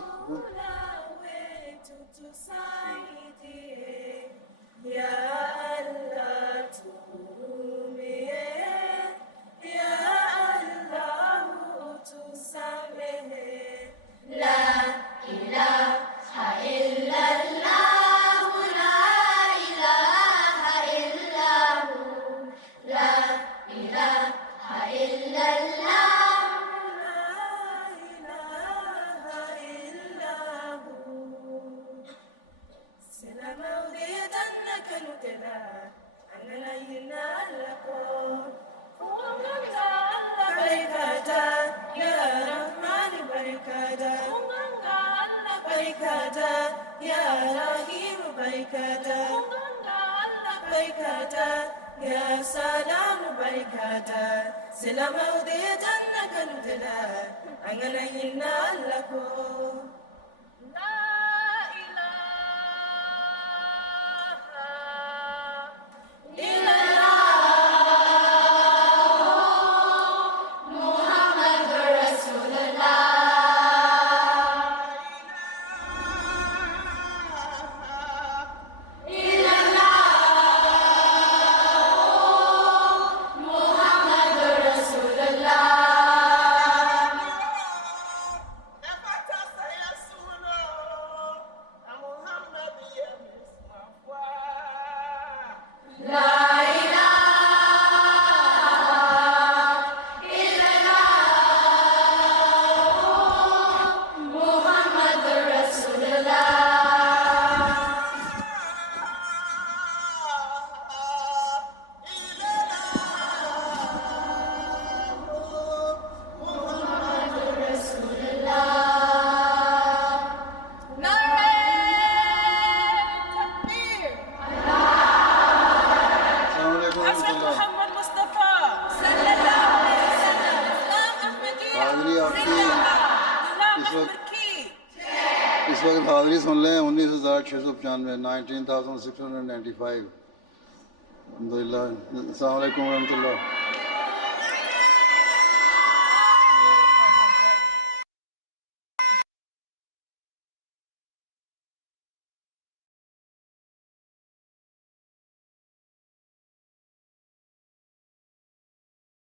Ya salam barikata silama ude janna kanutela angana hinna lako la ilaha illallah Muhammadur Rasulullah اس وقت حاضری سن لیں 19,695 19,695. الحمدللہ. السلام علیکم ورحمۃ اللہ.